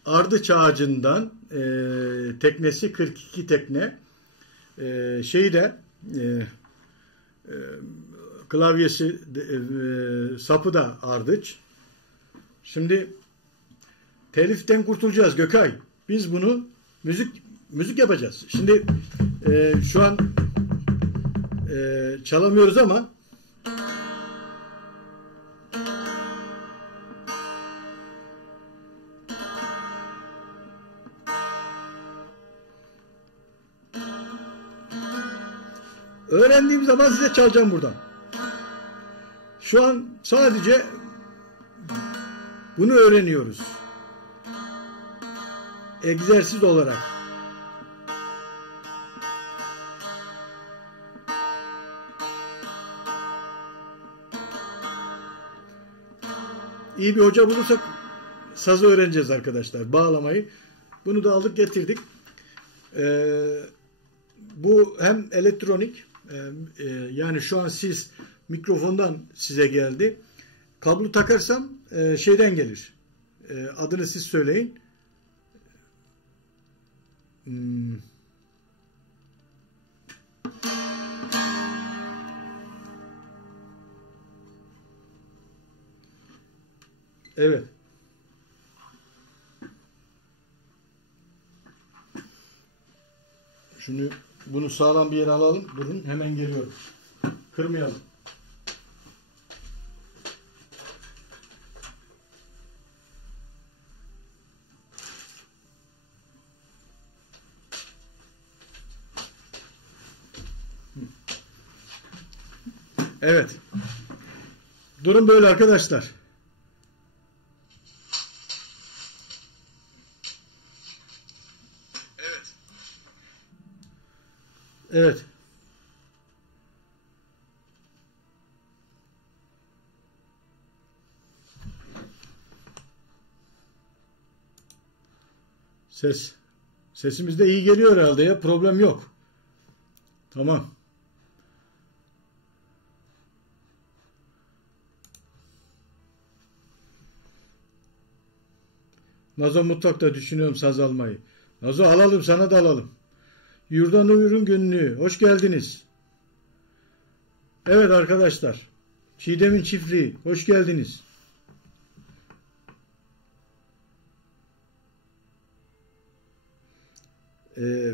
Ardıç ağacından teknesi 42 tekne, klavyesi sapı da ardıç. Şimdi teliften kurtulacağız Gökay. Biz bunu müzik yapacağız. Şimdi şu an çalamıyoruz ama öğrendiğim zaman size çalacağım buradan. Şu an sadece bunu öğreniyoruz. Egzersiz olarak. İyi bir hoca bulursak sazı öğreneceğiz arkadaşlar. Bağlamayı. Bunu da aldık getirdik. Bu hem elektronik yani şu an siz mikrofondan size geldi. Kablo takarsam şeyden gelir. Adını siz söyleyin. Evet. Bunu sağlam bir yere alalım. Durun, hemen geliyorum. Kırmayalım. Evet. Durum böyle arkadaşlar. Evet. Evet. Sesimiz de iyi geliyor herhalde ya. Problem yok. Tamam. Nazo mutfakta düşünüyorum saz almayı. Nazo alalım, sana da alalım. Yurdan Uyur'un günlüğü. Hoş geldiniz. Evet arkadaşlar. Çiğdem'in çiftliği. Hoş geldiniz.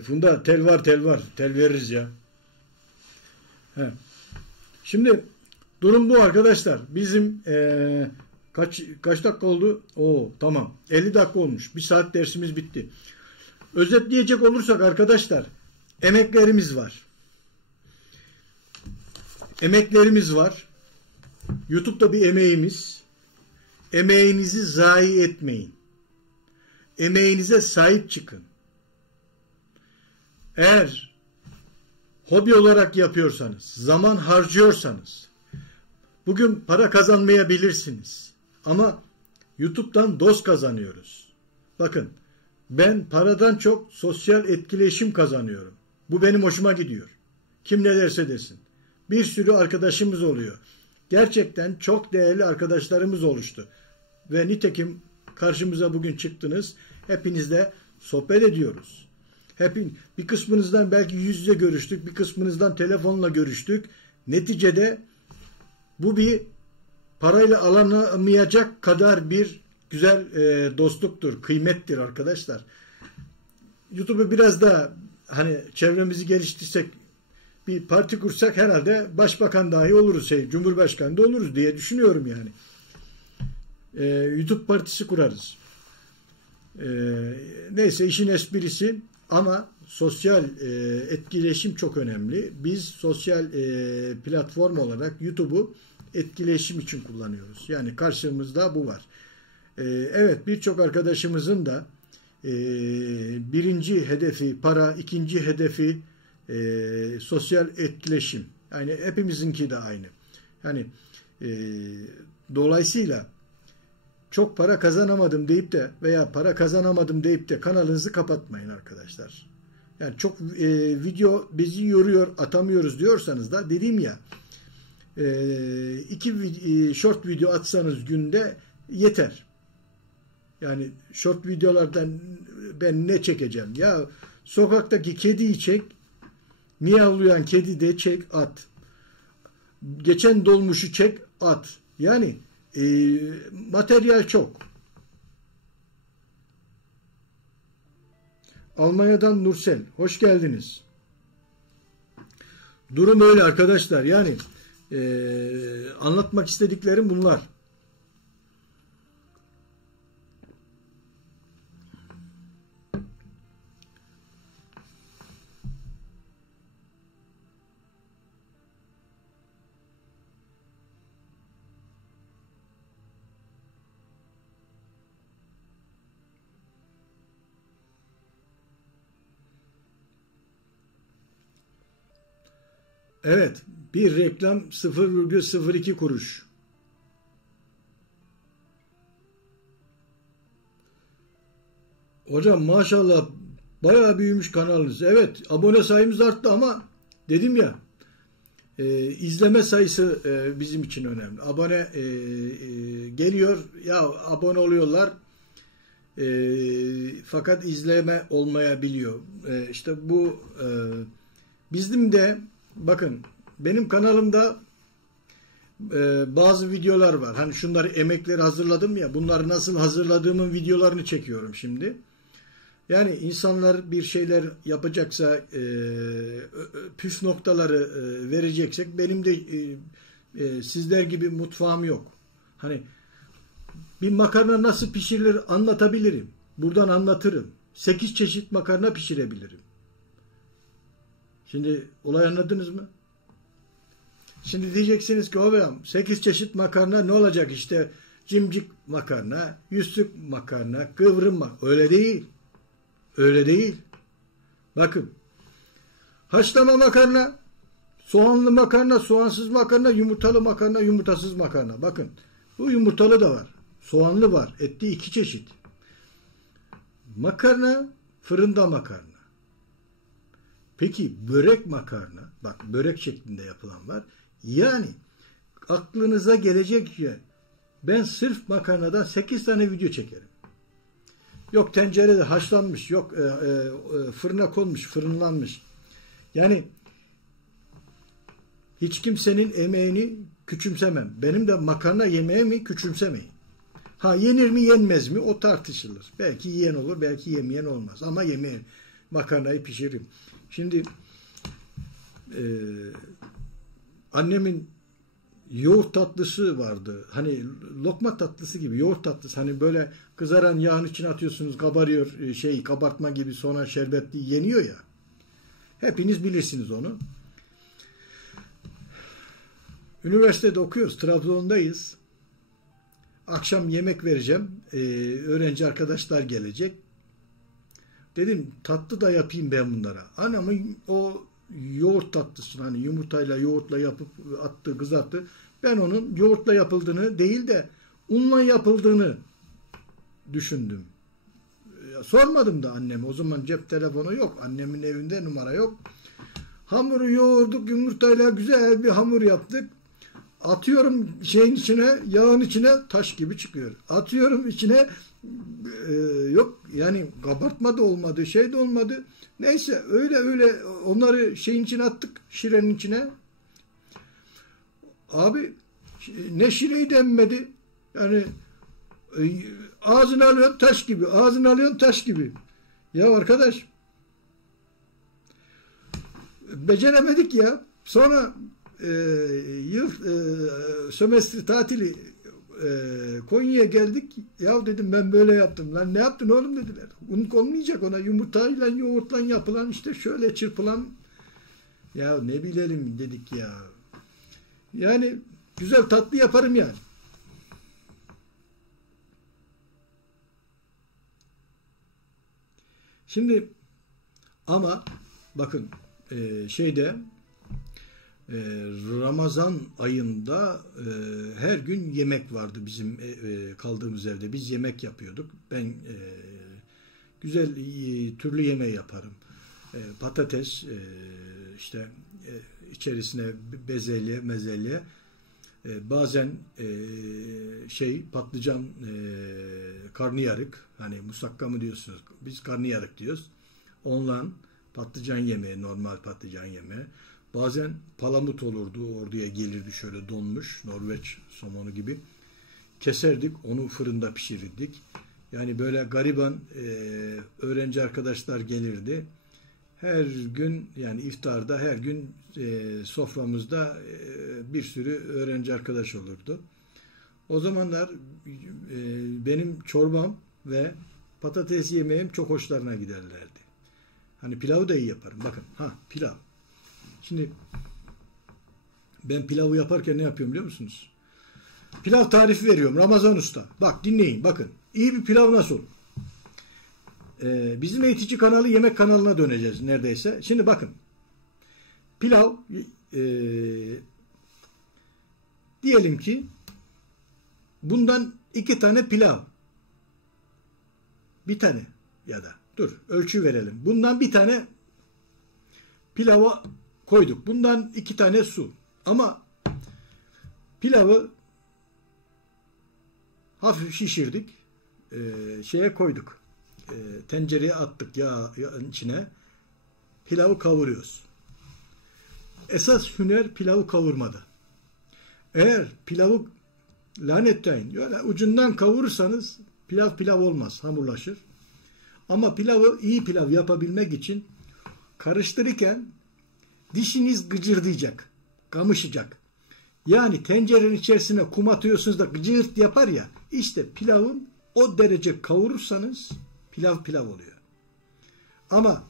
Funda tel var, tel var. Tel veririz ya. He. Şimdi durum bu arkadaşlar. Bizim kaç dakika oldu? Oo, tamam. 50 dakika olmuş. Bir saat dersimiz bitti. Özetleyecek olursak arkadaşlar, emeklerimiz var. Emeklerimiz var. YouTube'da bir emeğimiz. Emeğinizi zayi etmeyin. Emeğinize sahip çıkın. Eğer hobi olarak yapıyorsanız, zaman harcıyorsanız, bugün para kazanmayabilirsiniz. Ama YouTube'dan dost kazanıyoruz. Bakın, ben paradan çok sosyal etkileşim kazanıyorum. Bu benim hoşuma gidiyor. Kim ne derse desin. Bir sürü arkadaşımız oluyor. Gerçekten çok değerli arkadaşlarımız oluştu. Ve nitekim karşımıza bugün çıktınız. Hepinizle sohbet ediyoruz. Bir kısmınızdan belki yüz yüze görüştük. Bir kısmınızdan telefonla görüştük. Neticede bu bir parayla alınamayacak kadar bir güzel dostluktur, kıymettir arkadaşlar. YouTube'u biraz da hani çevremizi geliştirsek, bir parti kursak herhalde başbakan dahi oluruz, cumhurbaşkanı da oluruz diye düşünüyorum yani. YouTube partisi kurarız. Neyse, işin esprisi, ama sosyal etkileşim çok önemli. Biz sosyal platform olarak YouTube'u etkileşim için kullanıyoruz. Yani karşımızda bu var. Evet, birçok arkadaşımızın da birinci hedefi para, ikinci hedefi sosyal etkileşim. Yani hepimizinki de aynı. Yani dolayısıyla çok para kazanamadım deyip de veya para kazanamadım deyip de kanalınızı kapatmayın arkadaşlar. Yani çok video bizi yoruyor, atamıyoruz diyorsanız da, dediğim ya, 2 short video atsanız günde yeter. Yani short videolardan ben ne çekeceğim? Ya sokaktaki kediyi çek, miyavlayan kedi de çek, at. Geçen dolmuşu çek, at. Yani materyal çok. Almanya'dan Nursel, hoş geldiniz. Durum öyle arkadaşlar. Yani anlatmak istediklerim bunlar. Evet, bir reklam 0,02 kuruş. Hocam maşallah bayağı büyümüş kanalınız. Evet, abone sayımız arttı ama dedim ya, izleme sayısı bizim için önemli. Abone geliyor, ya abone oluyorlar, fakat izleme olmayabiliyor. İşte bu bizim de, bakın, benim kanalımda bazı videolar var. Hani şunları emekleri hazırladım ya, bunları nasıl hazırladığımın videolarını çekiyorum şimdi. Yani insanlar bir şeyler yapacaksa, püf noktaları vereceksek, benim de sizler gibi mutfağım yok. Hani bir makarna nasıl pişirilir anlatabilirim. Buradan anlatırım. 8 çeşit makarna pişirebilirim. Şimdi olay anladınız mı? Şimdi diyeceksiniz ki hocam 8 çeşit makarna ne olacak işte, cimcik makarna, yüzlük makarna, kıvrım makarna. Öyle değil. Öyle değil. Bakın. Haşlama makarna, soğanlı makarna, soğansız makarna, yumurtalı makarna, yumurtasız makarna. Bakın. Bu yumurtalı da var. Soğanlı var. Etli 2 çeşit. Makarna, fırında makarna. Peki börek makarna, bak börek şeklinde yapılan var. Yani aklınıza gelecek ki ben sırf makarnadan 8 tane video çekerim. Yok tencerede haşlanmış, yok fırına konmuş, fırınlanmış. Yani hiç kimsenin emeğini küçümsemem. Benim de makarna yemeğimi küçümsemeyin. Ha yenir mi yenmez mi o tartışılır. Belki yiyen olur, belki yemeyen olmaz. Ama yemeğim, makarnayı pişiririm. Şimdi annemin yoğurt tatlısı vardı. Hani lokma tatlısı gibi yoğurt tatlısı. Hani böyle kızaran yağın içine atıyorsunuz, kabarıyor, kabartma gibi, sonra şerbetli yeniyor ya. Hepiniz bilirsiniz onu. Üniversitede okuyoruz. Trabzon'dayız. Akşam yemek vereceğim. Öğrenci arkadaşlar gelecek. Dedim tatlı da yapayım ben bunlara. Anamın o yoğurt tatlısını hani yumurtayla yoğurtla yapıp attı, kızarttı. Ben onun yoğurtla yapıldığını değil de unla yapıldığını düşündüm. Sormadım da anneme. O zaman cep telefonu yok. Annemin evinde numara yok. Hamuru yoğurduk, yumurtayla güzel bir hamur yaptık. Atıyorum şeyin içine, yağın içine, taş gibi çıkıyor. Atıyorum içine, yok yani kabartma da olmadı, şey de olmadı. Neyse öyle onları şeyin içine attık, şirenin içine. Abi ne şireyi denmedi. Yani ağzını alıyorsun taş gibi, ağzını alıyorsun taş gibi. Ya arkadaş beceremedik ya. Sonra sömestr tatili Konya'ya geldik. Ya dedim ben böyle yaptım. Lan ne yaptın oğlum dediler. Un konmayacak ona. Yumurtayla yoğurtla yapılan işte şöyle çırpılan. Ya ne bilelim dedik ya. Yani güzel tatlı yaparım yani. Şimdi ama bakın Ramazan ayında her gün yemek vardı bizim kaldığımız evde. Biz yemek yapıyorduk. Ben güzel türlü yemeği yaparım. Patates, işte içerisine bezelye, mezelye, bazen patlıcan, karnıyarık, hani musakka mı diyorsunuz? Biz karnıyarık diyoruz. Ondan patlıcan yemeği, normal patlıcan yemeği. Bazen palamut olurdu, orduya gelirdi şöyle donmuş, Norveç somonu gibi. Keserdik, onu fırında pişirirdik. Yani böyle gariban öğrenci arkadaşlar gelirdi. Her gün yani iftarda her gün soframızda bir sürü öğrenci arkadaş olurdu. O zamanlar benim çorbam ve patates yemeğim çok hoşlarına giderlerdi. Hani pilavı da iyi yaparım. Bakın pilav. Şimdi ben pilavı yaparken ne yapıyorum biliyor musunuz? Pilav tarifi veriyorum Ramazan Usta. Bak dinleyin bakın. İyi bir pilav nasıl? Bizim eğitici kanalı yemek kanalına döneceğiz neredeyse. Şimdi bakın. Pilav diyelim ki bundan 2 tane pilav. Bir tane ya da dur ölçü verelim. Bundan bir tane pilava koyduk. Bundan 2 tane su. Ama pilavı hafif şişirdik. Şeye koyduk. Tencereye attık yağın içine. Pilavı kavuruyoruz. Esas hüner pilavı kavurmada. Eğer pilavı lanetleyin, öyle ucundan kavurursanız pilav olmaz, hamurlaşır. Ama pilavı iyi pilav yapabilmek için karıştırırken dişiniz gıcırdayacak, kamışacak. Yani tencerenin içerisine kum atıyorsunuz da gıcırt yapar ya, işte pilavın o derece kavurursanız pilav oluyor. Ama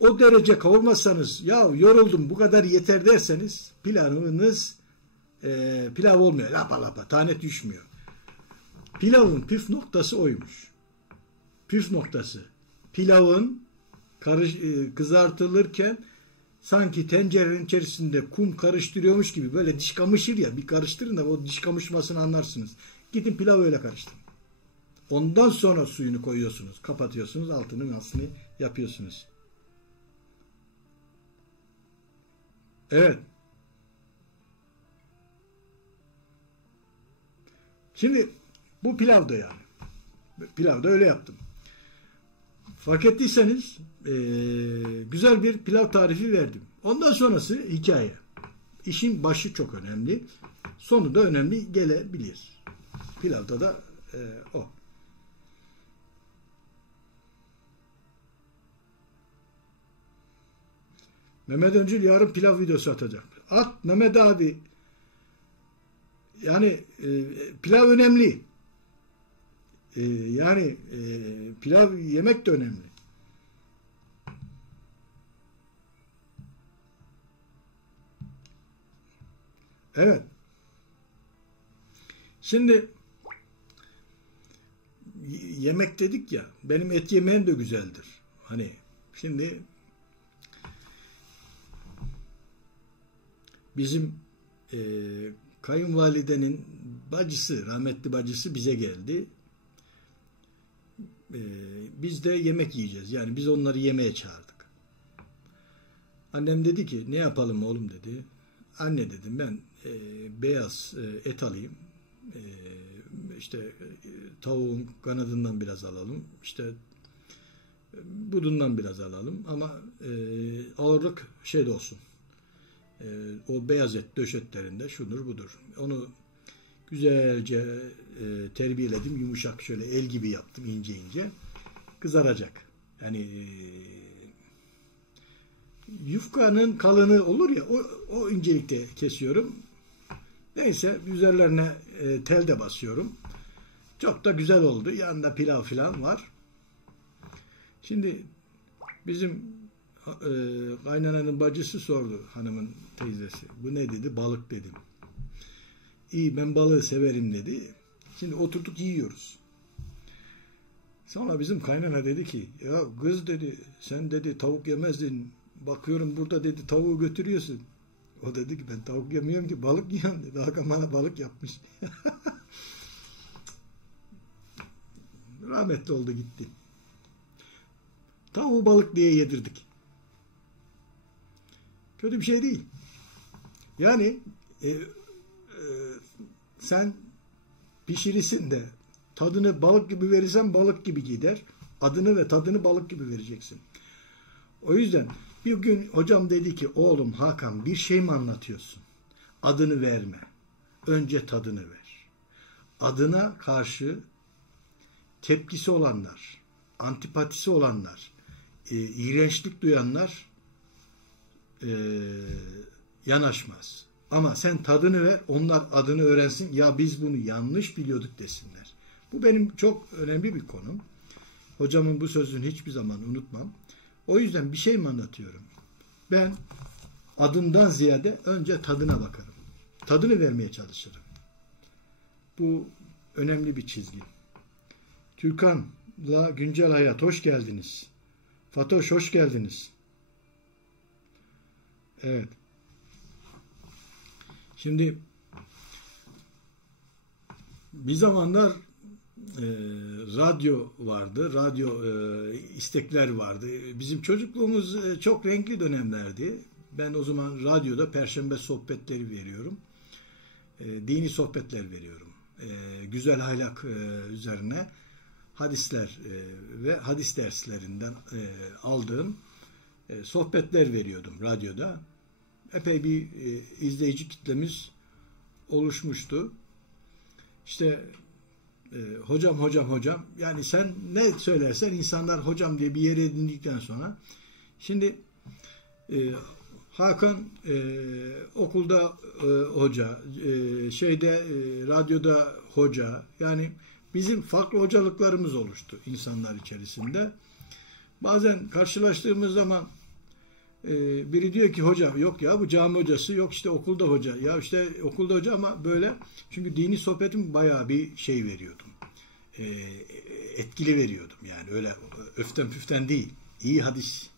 o derece kavurmazsanız, ya yoruldum bu kadar yeter derseniz pilavınız pilav olmuyor. Lapa lapa tane düşmüyor. Pilavın püf noktası oymuş. Püf noktası. Pilavın kızartılırken sanki tencerenin içerisinde kum karıştırıyormuş gibi böyle diş kamışır ya, bir karıştırın da o diş kamışmasını anlarsınız. Gidin pilavı öyle karıştırın. Ondan sonra suyunu koyuyorsunuz. Kapatıyorsunuz. Altını yapıyorsunuz. Evet. Şimdi bu pilav da yani. Pilav da öyle yaptım. Fark ettiyseniz güzel bir pilav tarifi verdim. Ondan sonrası hikaye. İşin başı çok önemli. Sonu da önemli gelebilir. Pilavda da o. Mehmet Öncül yarın pilav videosu atacak. At Mehmet abi. Yani pilav önemli. Pilav yemek de önemli. Evet. Şimdi yemek dedik ya, benim et yemeğim de güzeldir. Hani şimdi bizim kayınvalidenin bacısı, rahmetli bacısı bize geldi. Biz de yemek yiyeceğiz. Yani biz onları yemeğe çağırdık. Annem dedi ki ne yapalım oğlum dedi. Anne dedim ben beyaz et alayım. İşte tavuğun kanadından biraz alalım. İşte budundan biraz alalım. Ama ağırlık şeyde olsun. O beyaz et döşetlerinde şudur budur. Onu güzelce terbiyeledim. Yumuşak şöyle el gibi yaptım ince ince. Kızaracak. Yani yufkanın kalını olur ya o incelikte kesiyorum. Neyse üzerlerine tel de basıyorum. Çok da güzel oldu. Yanında pilav falan var. Şimdi bizim kaynananın bacısı sordu hanımın teyzesi. Bu ne dedi? Balık dedim. İyi ben balığı severim dedi. Şimdi oturduk yiyoruz. Sonra bizim kaynana dedi ki ya kız dedi sen dedi tavuk yemezdin. Bakıyorum burada dedi tavuğu götürüyorsun. O dedi ki ben tavuk yemiyorum ki balık yiyorum dedi. Hakan bana balık yapmış. Rahmetli oldu gitti. Tavuğu balık diye yedirdik. Kötü bir şey değil. Yani sen pişirirsin de tadını balık gibi verirsen balık gibi gider. Adını ve tadını balık gibi vereceksin. O yüzden bir gün hocam dedi ki oğlum Hakan bir şey mi anlatıyorsun? Adını verme. Önce tadını ver. Adına karşı tepkisi olanlar, antipatisi olanlar, iğrençlik duyanlar yanaşmaz. Ama sen tadını ver, onlar adını öğrensin. Ya biz bunu yanlış biliyorduk desinler. Bu benim çok önemli bir konum. Hocamın bu sözünü hiçbir zaman unutmam. O yüzden bir şey mi anlatıyorum? Ben adından ziyade önce tadına bakarım. Tadını vermeye çalışırım. Bu önemli bir çizgi. Türkan'la Güncel Hayat hoş geldiniz. Fatoş hoş geldiniz. Evet. Şimdi bir zamanlar radyo vardı. Radyo istekler vardı. Bizim çocukluğumuz çok renkli dönemlerdi. Ben o zaman radyoda Perşembe sohbetleri veriyorum. Dini sohbetler veriyorum. Güzel ahlak üzerine hadisler ve hadis derslerinden aldığım sohbetler veriyordum radyoda. Epey bir izleyici kitlemiz oluşmuştu. İşte hocam yani sen ne söylersen insanlar hocam diye bir yere edindikten sonra şimdi Hakan okulda hoca, radyoda hoca, yani bizim farklı hocalıklarımız oluştu insanlar içerisinde. Bazen karşılaştığımız zaman biri diyor ki hoca, yok ya bu cami hocası, yok işte okulda hoca, ya işte okulda hoca ama böyle, çünkü dini sohbetim bayağı bir şey veriyordum. Etkili veriyordum yani, öyle öften püften değil. İyi hadis.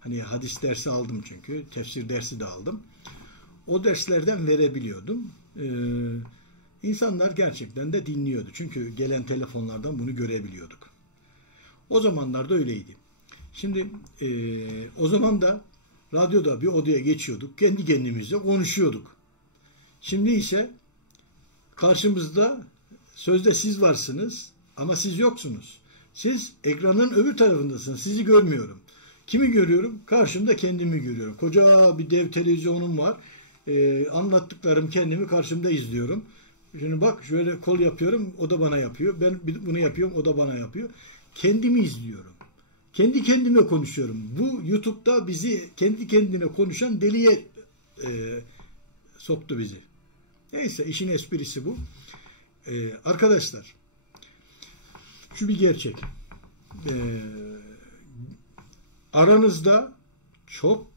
Hani hadis dersi aldım çünkü. Tefsir dersi de aldım. O derslerden verebiliyordum. İnsanlar gerçekten de dinliyordu. Çünkü gelen telefonlardan bunu görebiliyorduk. O zamanlarda öyleydi. Şimdi o zaman da radyoda bir odaya geçiyorduk. Kendi kendimizle konuşuyorduk. Şimdi ise karşımızda sözde siz varsınız ama siz yoksunuz. Siz ekranın öbür tarafındasınız. Sizi görmüyorum. Kimi görüyorum? Karşımda kendimi görüyorum. Koca bir dev televizyonum var. Anlattıklarım kendimi karşımda izliyorum. Şimdi bak şöyle kol yapıyorum, o da bana yapıyor. Ben bunu yapıyorum, o da bana yapıyor. Kendimi izliyorum. Kendi kendime konuşuyorum. Bu YouTube'da bizi kendi kendine konuşan deliye soktu bizi. Neyse, işin esprisi bu. Arkadaşlar, şu bir gerçek. Aranızda çok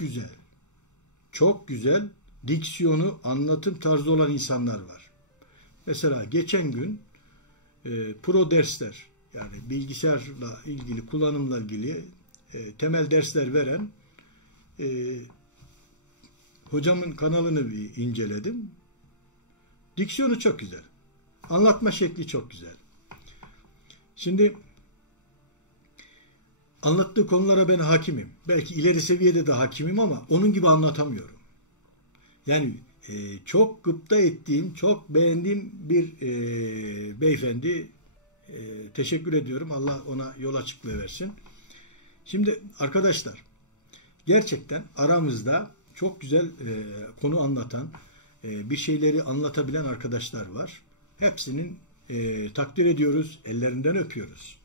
güzel diksiyonu, anlatım tarzı olan insanlar var. Mesela geçen gün pro dersler, yani bilgisayarla ilgili, kullanımla ilgili temel dersler veren hocamın kanalını bir inceledim. Diksiyonu çok güzel. Anlatma şekli çok güzel. Şimdi anlattığı konulara ben hakimim. Belki ileri seviyede de hakimim ama onun gibi anlatamıyorum. Yani çok gıpta ettiğim, çok beğendiğim bir beyefendi. Teşekkür ediyorum. Allah ona yol açıklığı versin. Şimdi arkadaşlar, gerçekten aramızda çok güzel konu anlatan, bir şeyleri anlatabilen arkadaşlar var. Hepsinin takdir ediyoruz, ellerinden öpüyoruz.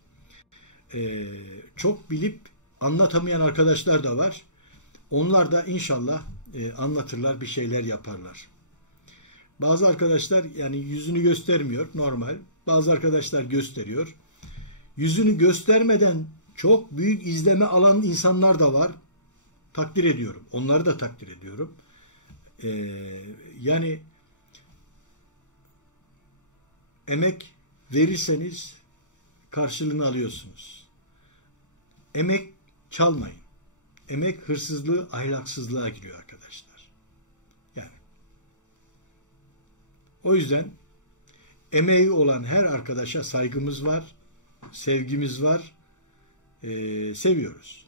Çok bilip anlatamayan arkadaşlar da var. Onlar da inşallah anlatırlar, bir şeyler yaparlar. Bazı arkadaşlar yani yüzünü göstermiyor, normal. Bazı arkadaşlar gösteriyor. Yüzünü göstermeden çok büyük izleme alan insanlar da var. Takdir ediyorum. Onları da takdir ediyorum. Yani emek verirseniz karşılığını alıyorsunuz. Emek çalmayın. Emek hırsızlığı, ahlaksızlığa giriyor arkadaşlar. Yani o yüzden emeği olan her arkadaşa saygımız var, sevgimiz var, seviyoruz.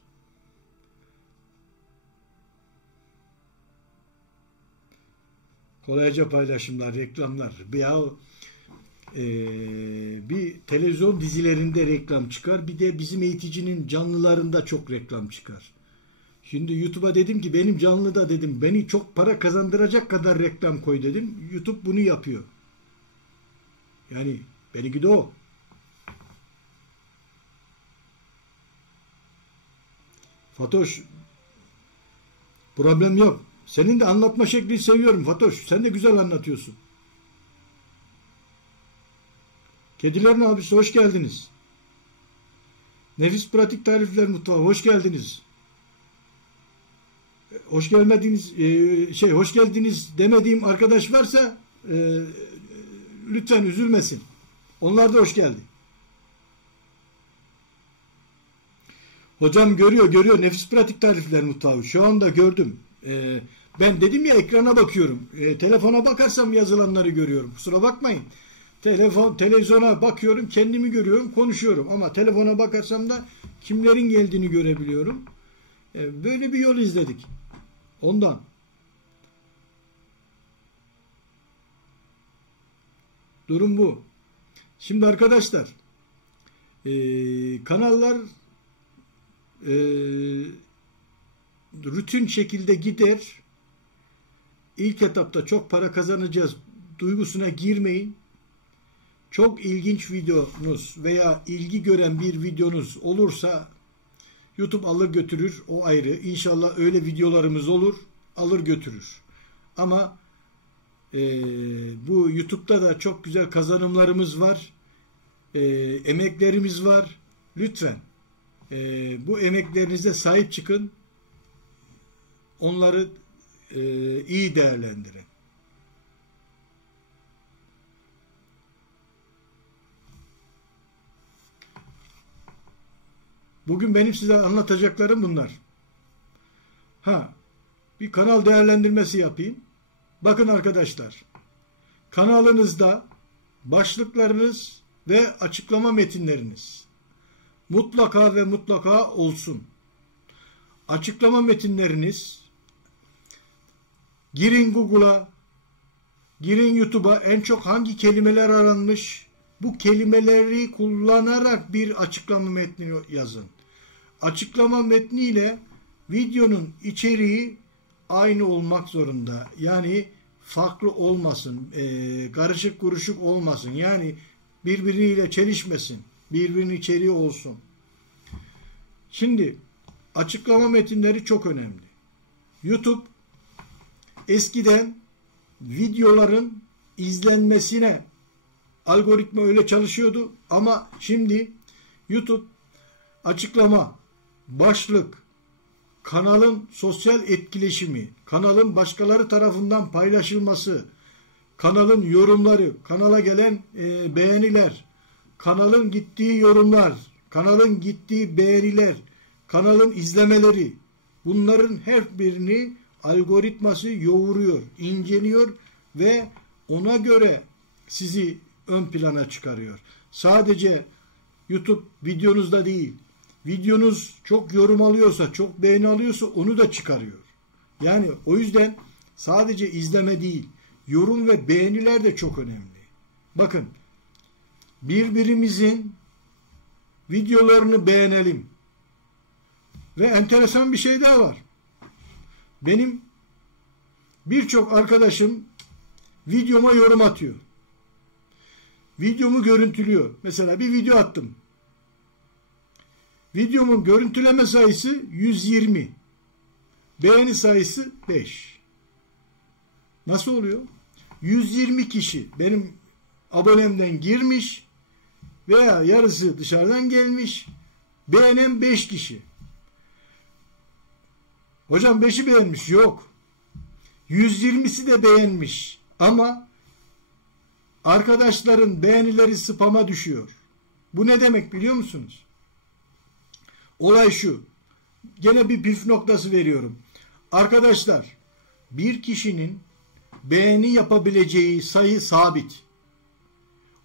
Kolayca paylaşımlar, reklamlar. Bir televizyon dizilerinde reklam çıkar, bir de bizim eğiticinin canlılarında çok reklam çıkar. Şimdi YouTube'a dedim ki benim canlıda dedim, beni çok para kazandıracak kadar reklam koy dedim. YouTube bunu yapıyor. Yani benimki de o. Fatoş, problem yok. Senin de anlatma şeklini seviyorum Fatoş. Sen de güzel anlatıyorsun. Kedilerin abisi, hoş geldiniz. Nefis Pratik Tarifler Mutfağı, hoş geldiniz. Hoş gelmediğiniz hoş geldiniz demediğim arkadaş varsa lütfen üzülmesin. Onlar da hoş geldi. Hocam görüyor Nefis Pratik Tarifler Mutfağı. Şu anda gördüm. Ben dedim ya, ekrana bakıyorum. Telefona bakarsam yazılanları görüyorum. Kusura bakmayın. Televizyona bakıyorum, kendimi görüyorum, konuşuyorum. Ama telefona bakarsam da kimlerin geldiğini görebiliyorum. Böyle bir yol izledik. Ondan. Durum bu. Şimdi arkadaşlar, kanallar rutin şekilde gider. İlk etapta çok para kazanacağız duygusuna girmeyin. Çok ilginç videonuz veya ilgi gören bir videonuz olursa YouTube alır götürür, o ayrı. İnşallah öyle videolarımız olur, alır götürür. Ama bu YouTube'da da çok güzel kazanımlarımız var, emeklerimiz var. Lütfen bu emeklerinize sahip çıkın, onları iyi değerlendirin. Bugün benim size anlatacaklarım bunlar. Bir kanal değerlendirmesi yapayım. Bakın arkadaşlar, kanalınızda başlıklarınız ve açıklama metinleriniz mutlaka ve mutlaka olsun. Açıklama metinleriniz, girin Google'a, girin YouTube'a, en çok hangi kelimeler aranmış, bu kelimeleri kullanarak bir açıklama metni yazın. Açıklama metniyle videonun içeriği aynı olmak zorunda. Yani farklı olmasın, karışık kuruşuk olmasın. Yani birbiriyle çelişmesin. Birbirinin içeriği olsun. Şimdi açıklama metinleri çok önemli. YouTube eskiden videoların izlenmesine algoritma öyle çalışıyordu ama şimdi YouTube açıklama, başlık, kanalın sosyal etkileşimi, kanalın başkaları tarafından paylaşılması, kanalın yorumları, kanala gelen beğeniler, kanalın gittiği yorumlar, kanalın gittiği beğeniler, kanalın izlemeleri, bunların her birini algoritması yoğuruyor, inceliyor ve ona göre sizi ön plana çıkarıyor. Sadece YouTube videonuzda değil, videonuz çok yorum alıyorsa, çok beğeni alıyorsa onu da çıkarıyor. Yani o yüzden sadece izleme değil, yorum ve beğeniler de çok önemli. Bakın, birbirimizin videolarını beğenelim. Ve enteresan bir şey daha var. Benim birçok arkadaşım videoma yorum atıyor. Videomu görüntülüyor. Mesela bir video attım. Videomun görüntüleme sayısı 120. Beğeni sayısı 5. Nasıl oluyor? 120 kişi benim abonemden girmiş veya yarısı dışarıdan gelmiş. Beğenen 5 kişi. Hocam 5'i beğenmiş. Yok. 120'si de beğenmiş. Ama arkadaşların beğenileri spama düşüyor. Bu ne demek biliyor musunuz? Olay şu. Gene bir püf noktası veriyorum. Arkadaşlar, bir kişinin beğeni yapabileceği sayı sabit.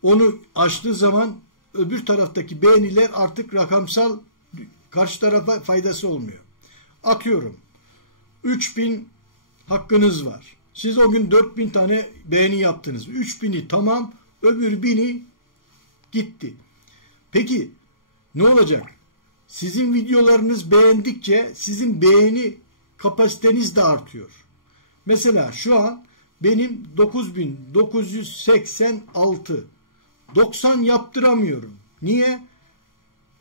Onu aştığı zaman öbür taraftaki beğeniler artık rakamsal, karşı tarafa faydası olmuyor. Atıyorum. 3000 hakkınız var. Siz o gün 4000 tane beğeni yaptınız. 3000'i tamam, öbür 1000'i gitti. Peki ne olacak? Sizin videolarınız beğendikçe sizin beğeni kapasiteniz de artıyor. Mesela şu an benim 9986, 90 yaptıramıyorum. Niye?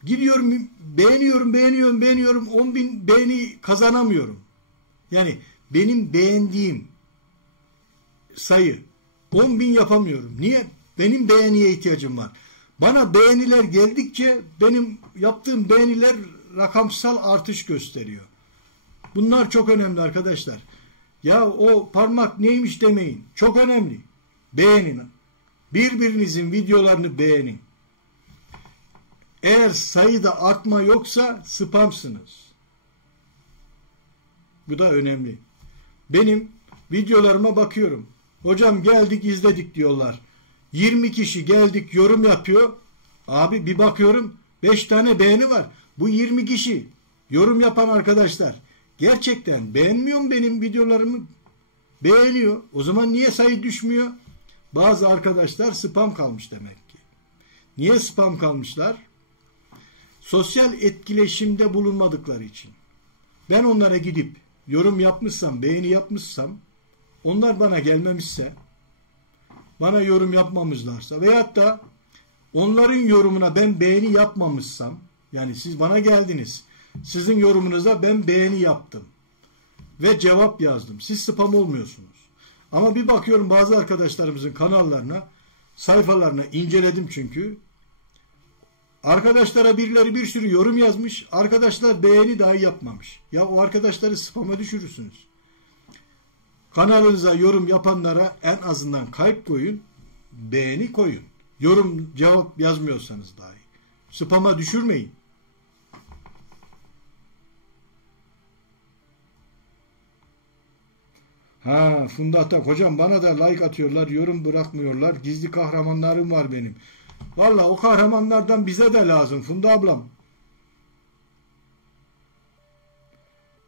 Gidiyorum, beğeniyorum, 10.000 beğeni kazanamıyorum. Yani benim beğendiğim sayı 10.000 yapamıyorum. Niye? Benim beğeniye ihtiyacım var. Bana beğeniler geldikçe benim yaptığım beğeniler rakamsal artış gösteriyor. Bunlar çok önemli arkadaşlar. Ya o parmak neymiş demeyin. Çok önemli. Beğenin. Birbirinizin videolarını beğenin. Eğer sayıda artma yoksa spamsınız. Bu da önemli. Benim videolarıma bakıyorum. Hocam geldik izledik diyorlar. 20 kişi geldik yorum yapıyor. Abi bir bakıyorum 5 tane beğeni var. Bu 20 kişi yorum yapan arkadaşlar gerçekten beğenmiyor mu benim videolarımı? Beğeniyor. O zaman niye sayı düşmüyor? Bazı arkadaşlar spam kalmış demek ki. Niye spam kalmışlar? Sosyal etkileşimde bulunmadıkları için. Ben onlara gidip yorum yapmışsam, beğeni yapmışsam, onlar bana gelmemişse, bana yorum yapmamışlarsa veyahut da onların yorumuna ben beğeni yapmamışsam, yani siz bana geldiniz, sizin yorumunuza ben beğeni yaptım ve cevap yazdım. Siz spam olmuyorsunuz. Ama bir bakıyorum bazı arkadaşlarımızın kanallarına, sayfalarına inceledim çünkü. Arkadaşlara birileri bir sürü yorum yazmış. Arkadaşlar beğeni dahi yapmamış. Ya o arkadaşları spama düşürürsünüz. Kanalınıza yorum yapanlara en azından kalp koyun, beğeni koyun. Yorum, cevap yazmıyorsanız dahi. Spama düşürmeyin. Funda Atak, hocam bana da like atıyorlar, yorum bırakmıyorlar. Gizli kahramanlarım var benim. Vallahi o kahramanlardan bize de lazım Funda ablam.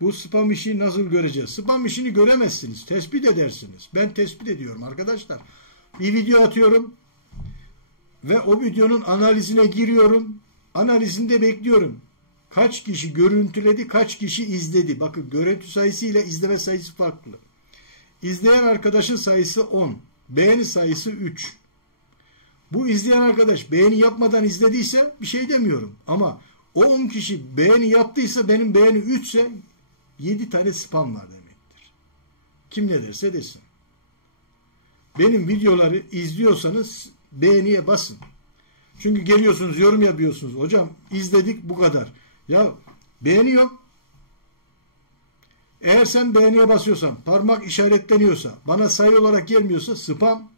Bu spam işi nasıl göreceğiz? Spam işini göremezsiniz. Tespit edersiniz. Ben tespit ediyorum arkadaşlar. Bir video atıyorum ve o videonun analizine giriyorum. Analizinde bekliyorum. Kaç kişi görüntüledi, kaç kişi izledi. Bakın görüntü sayısı ile izleme sayısı farklı. İzleyen arkadaşın sayısı 10. Beğeni sayısı 3. Bu izleyen arkadaş beğeni yapmadan izlediyse bir şey demiyorum. Ama o 10 kişi beğeni yaptıysa, benim beğeni 3 ise 7 tane spam var demektir. Kim ne derse desin. Benim videoları izliyorsanız beğeniye basın. Çünkü geliyorsunuz, yorum yapıyorsunuz. Hocam izledik, bu kadar. Ya beğeni yok. Eğer sen beğeniye basıyorsan, parmak işaretleniyorsa, bana sayı olarak gelmiyorsa spam.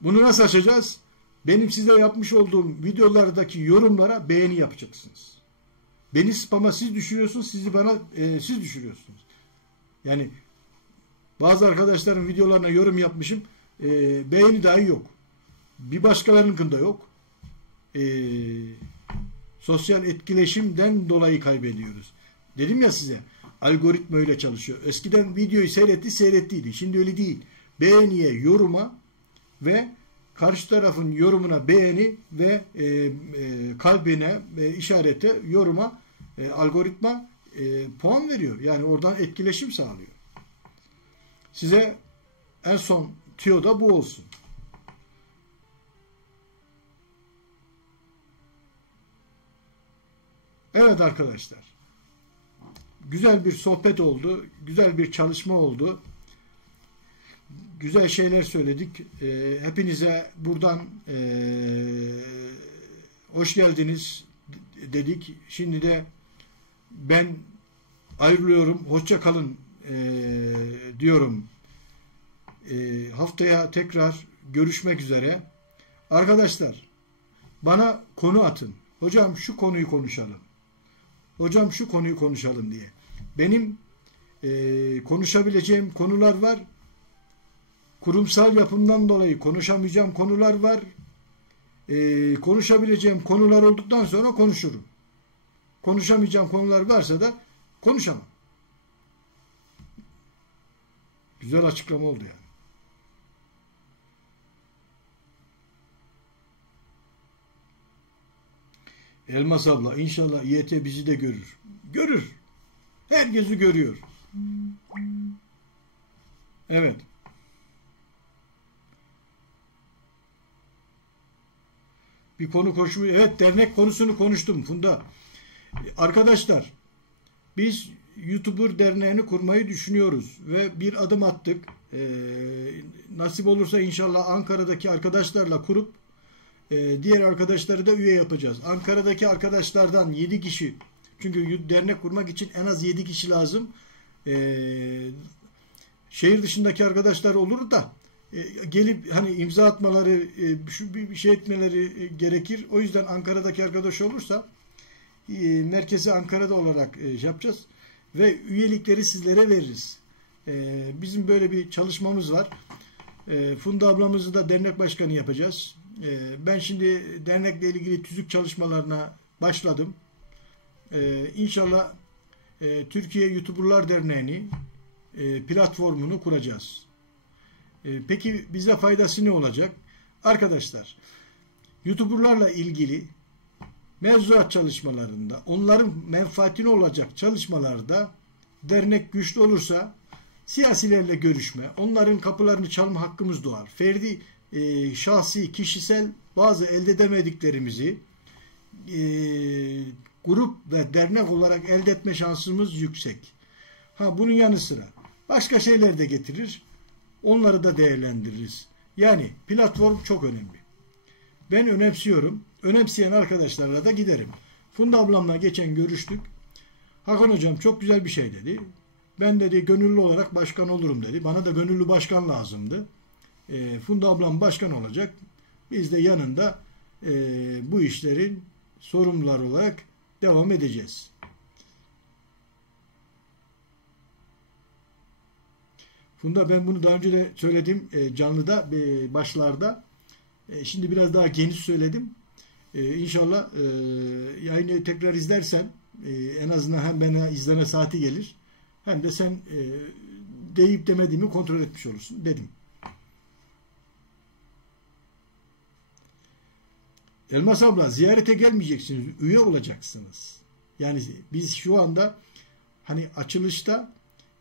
Bunu nasıl açacağız? Benim size yapmış olduğum videolardaki yorumlara beğeni yapacaksınız. Beni spama siz düşürüyorsunuz, sizi bana siz düşürüyorsunuz. Yani bazı arkadaşların videolarına yorum yapmışım, beğeni dahi yok. Bir başkalarınınkinde yok. Sosyal etkileşimden dolayı kaybediyoruz. Dedim ya size, algoritma öyle çalışıyor. Eskiden videoyu seyrettiydi. Şimdi öyle değil. Beğeniye, yoruma ve karşı tarafın yorumuna beğeni ve kalbine, işarete, yoruma algoritma puan veriyor. Yani oradan etkileşim sağlıyor. Size en son tüyo da bu olsun. Evet arkadaşlar. Güzel bir sohbet oldu. Güzel bir çalışma oldu. Güzel şeyler söyledik. Hepinize buradan hoş geldiniz dedik. Şimdi de ben ayrılıyorum. Hoşça kalın diyorum. Haftaya tekrar görüşmek üzere. Arkadaşlar bana konu atın. Hocam şu konuyu konuşalım. Hocam şu konuyu konuşalım diye. Benim konuşabileceğim konular var. Kurumsal yapımdan dolayı konuşamayacağım konular var. Konuşabileceğim konular olduktan sonra konuşurum. Konuşamayacağım konular varsa da konuşamam. Güzel açıklama oldu yani. Elmas abla, inşallah İET bizi de görür. Görür. Herkesi görüyor. Evet. Bir konu konuşmuş. Evet, dernek konusunu konuştum Funda. Arkadaşlar, biz YouTuber derneğini kurmayı düşünüyoruz ve bir adım attık. Nasip olursa inşallah Ankara'daki arkadaşlarla kurup diğer arkadaşları da üye yapacağız. Ankara'daki arkadaşlardan 7 kişi, çünkü dernek kurmak için en az 7 kişi lazım. Şehir dışındaki arkadaşlar olur da gelip hani imza atmaları, bir şey etmeleri gerekir. O yüzden Ankara'daki arkadaş olursa merkezi Ankara'da olarak yapacağız ve üyelikleri sizlere veririz. Bizim böyle bir çalışmamız var. Funda ablamızı da dernek başkanı yapacağız. Ben şimdi dernekle ilgili tüzük çalışmalarına başladım. İnşallah Türkiye YouTuberlar Derneği'ni platformunu kuracağız. Peki bize faydası ne olacak? Arkadaşlar, YouTuberlarla ilgili mevzuat çalışmalarında, onların menfaatine olacak çalışmalarda dernek güçlü olursa Siyasilerle görüşme, onların kapılarını çalma hakkımız doğar. Ferdi, şahsi, kişisel bazı elde edemediklerimizi grup ve dernek olarak elde etme şansımız yüksek. Bunun yanı sıra başka şeyler de getirir. Onları da değerlendiririz. Yani platform çok önemli. Ben önemsiyorum. Önemseyen arkadaşlarla da giderim. Funda ablamla geçen görüştük. Hakan hocam çok güzel bir şey dedi. Ben dedi gönüllü olarak başkan olurum dedi. Bana da gönüllü başkan lazımdı. Funda ablam başkan olacak. Biz de yanında bu işlerin sorumluları olarak devam edeceğiz. Funda, ben bunu daha önce de söyledim canlıda, başlarda. Şimdi biraz daha geniş söyledim. İnşallah yayını tekrar izlersen en azından hem bana izleme saati gelir hem de sen deyip demediğimi kontrol etmiş olursun dedim. Elmas abla, ziyarete gelmeyeceksiniz, üye olacaksınız. Yani biz şu anda hani açılışta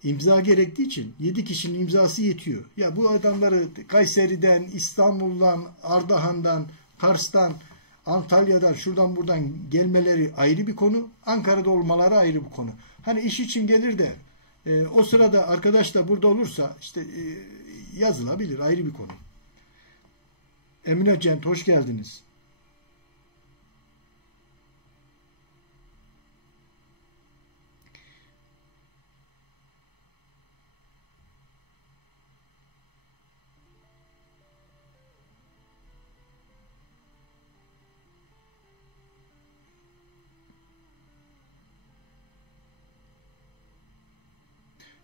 imza gerektiği için 7 kişinin imzası yetiyor. Ya bu adamları Kayseri'den, İstanbul'dan, Ardahan'dan, Kars'tan, Antalya'dan, şuradan buradan gelmeleri ayrı bir konu. Ankara'da olmaları ayrı bir konu. Hani iş için gelir de o sırada arkadaş da burada olursa işte yazılabilir, ayrı bir konu. Emine Cent, hoş geldiniz.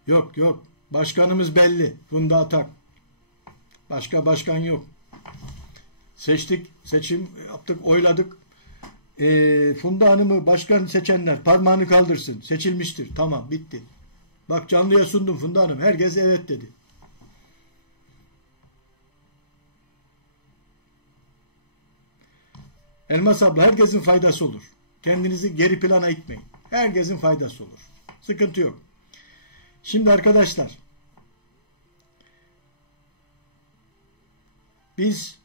Yok yok. Başkanımız belli. Funda Atak. Başka başkan yok. Seçtik. Seçim yaptık. Oyladık. Funda Hanım'ı başkan seçenler parmağını kaldırsın. Seçilmiştir. Tamam. Bitti. Bak canlıya sundum Funda Hanım. Herkes evet dedi. Elmas abla, herkesin faydası olur. Kendinizi geri plana itmeyin. Herkesin faydası olur. Sıkıntı yok. Şimdi arkadaşlar, biz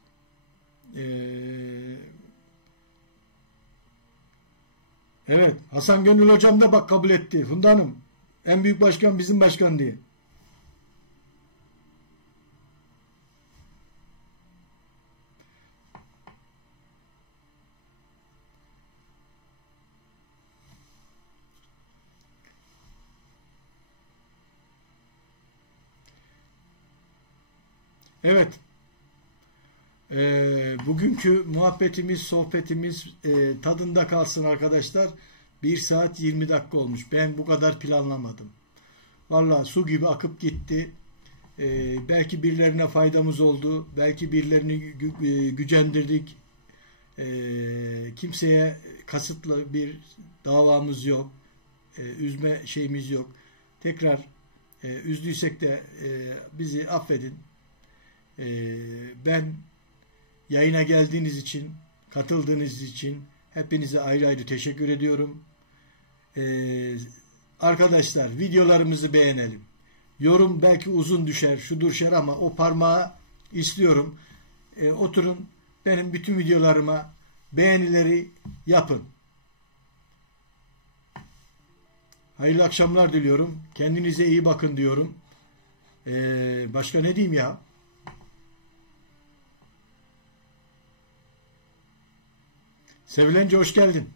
evet, Hasan Gönül hocam da bak kabul etti. Funda Hanım, en büyük başkan bizim başkan diye. Evet. Bugünkü muhabbetimiz, sohbetimiz tadında kalsın arkadaşlar. 1 saat 20 dakika olmuş. Ben bu kadar planlamadım. Vallahi su gibi akıp gitti. Belki birilerine faydamız oldu. Belki birilerini gücendirdik. Kimseye kasıtlı bir davamız yok. Üzme şeyimiz yok. Tekrar üzdüysek de bizi affedin. Ben yayına geldiğiniz için, katıldığınız için hepinize ayrı ayrı teşekkür ediyorum. Arkadaşlar, videolarımızı beğenelim. Yorum belki uzun düşer, şu düşer ama o parmağı istiyorum. Oturun, benim bütün videolarıma beğenileri yapın. Hayırlı akşamlar diliyorum. Kendinize iyi bakın diyorum. Başka ne diyeyim ya? Sevilence hoş geldin.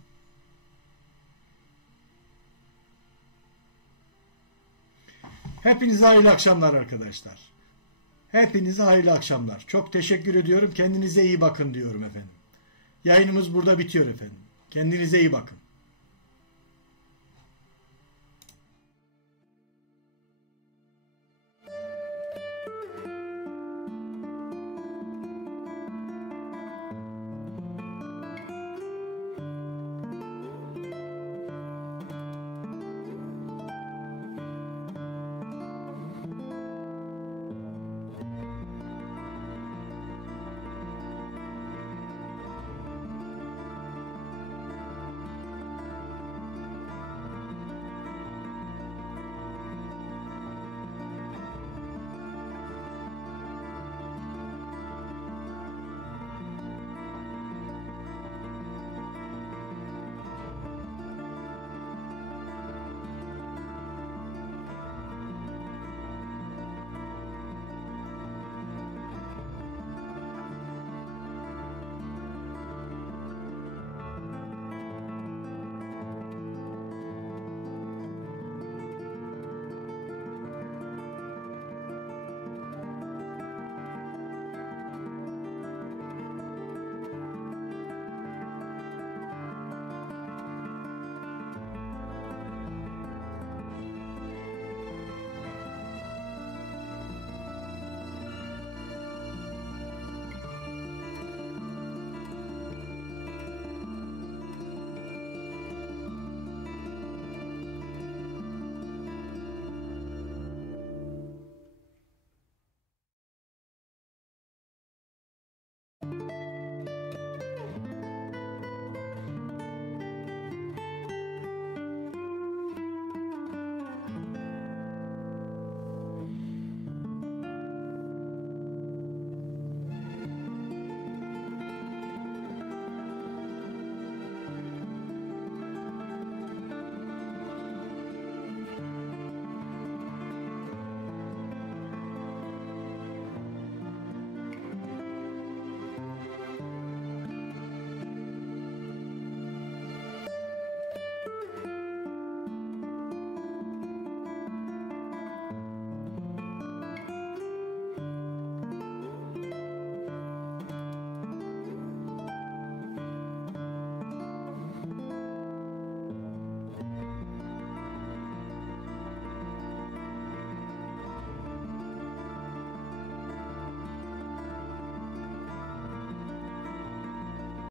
Hepinize hayırlı akşamlar arkadaşlar. Hepinize hayırlı akşamlar. Çok teşekkür ediyorum. Kendinize iyi bakın diyorum efendim. Yayınımız burada bitiyor efendim. Kendinize iyi bakın.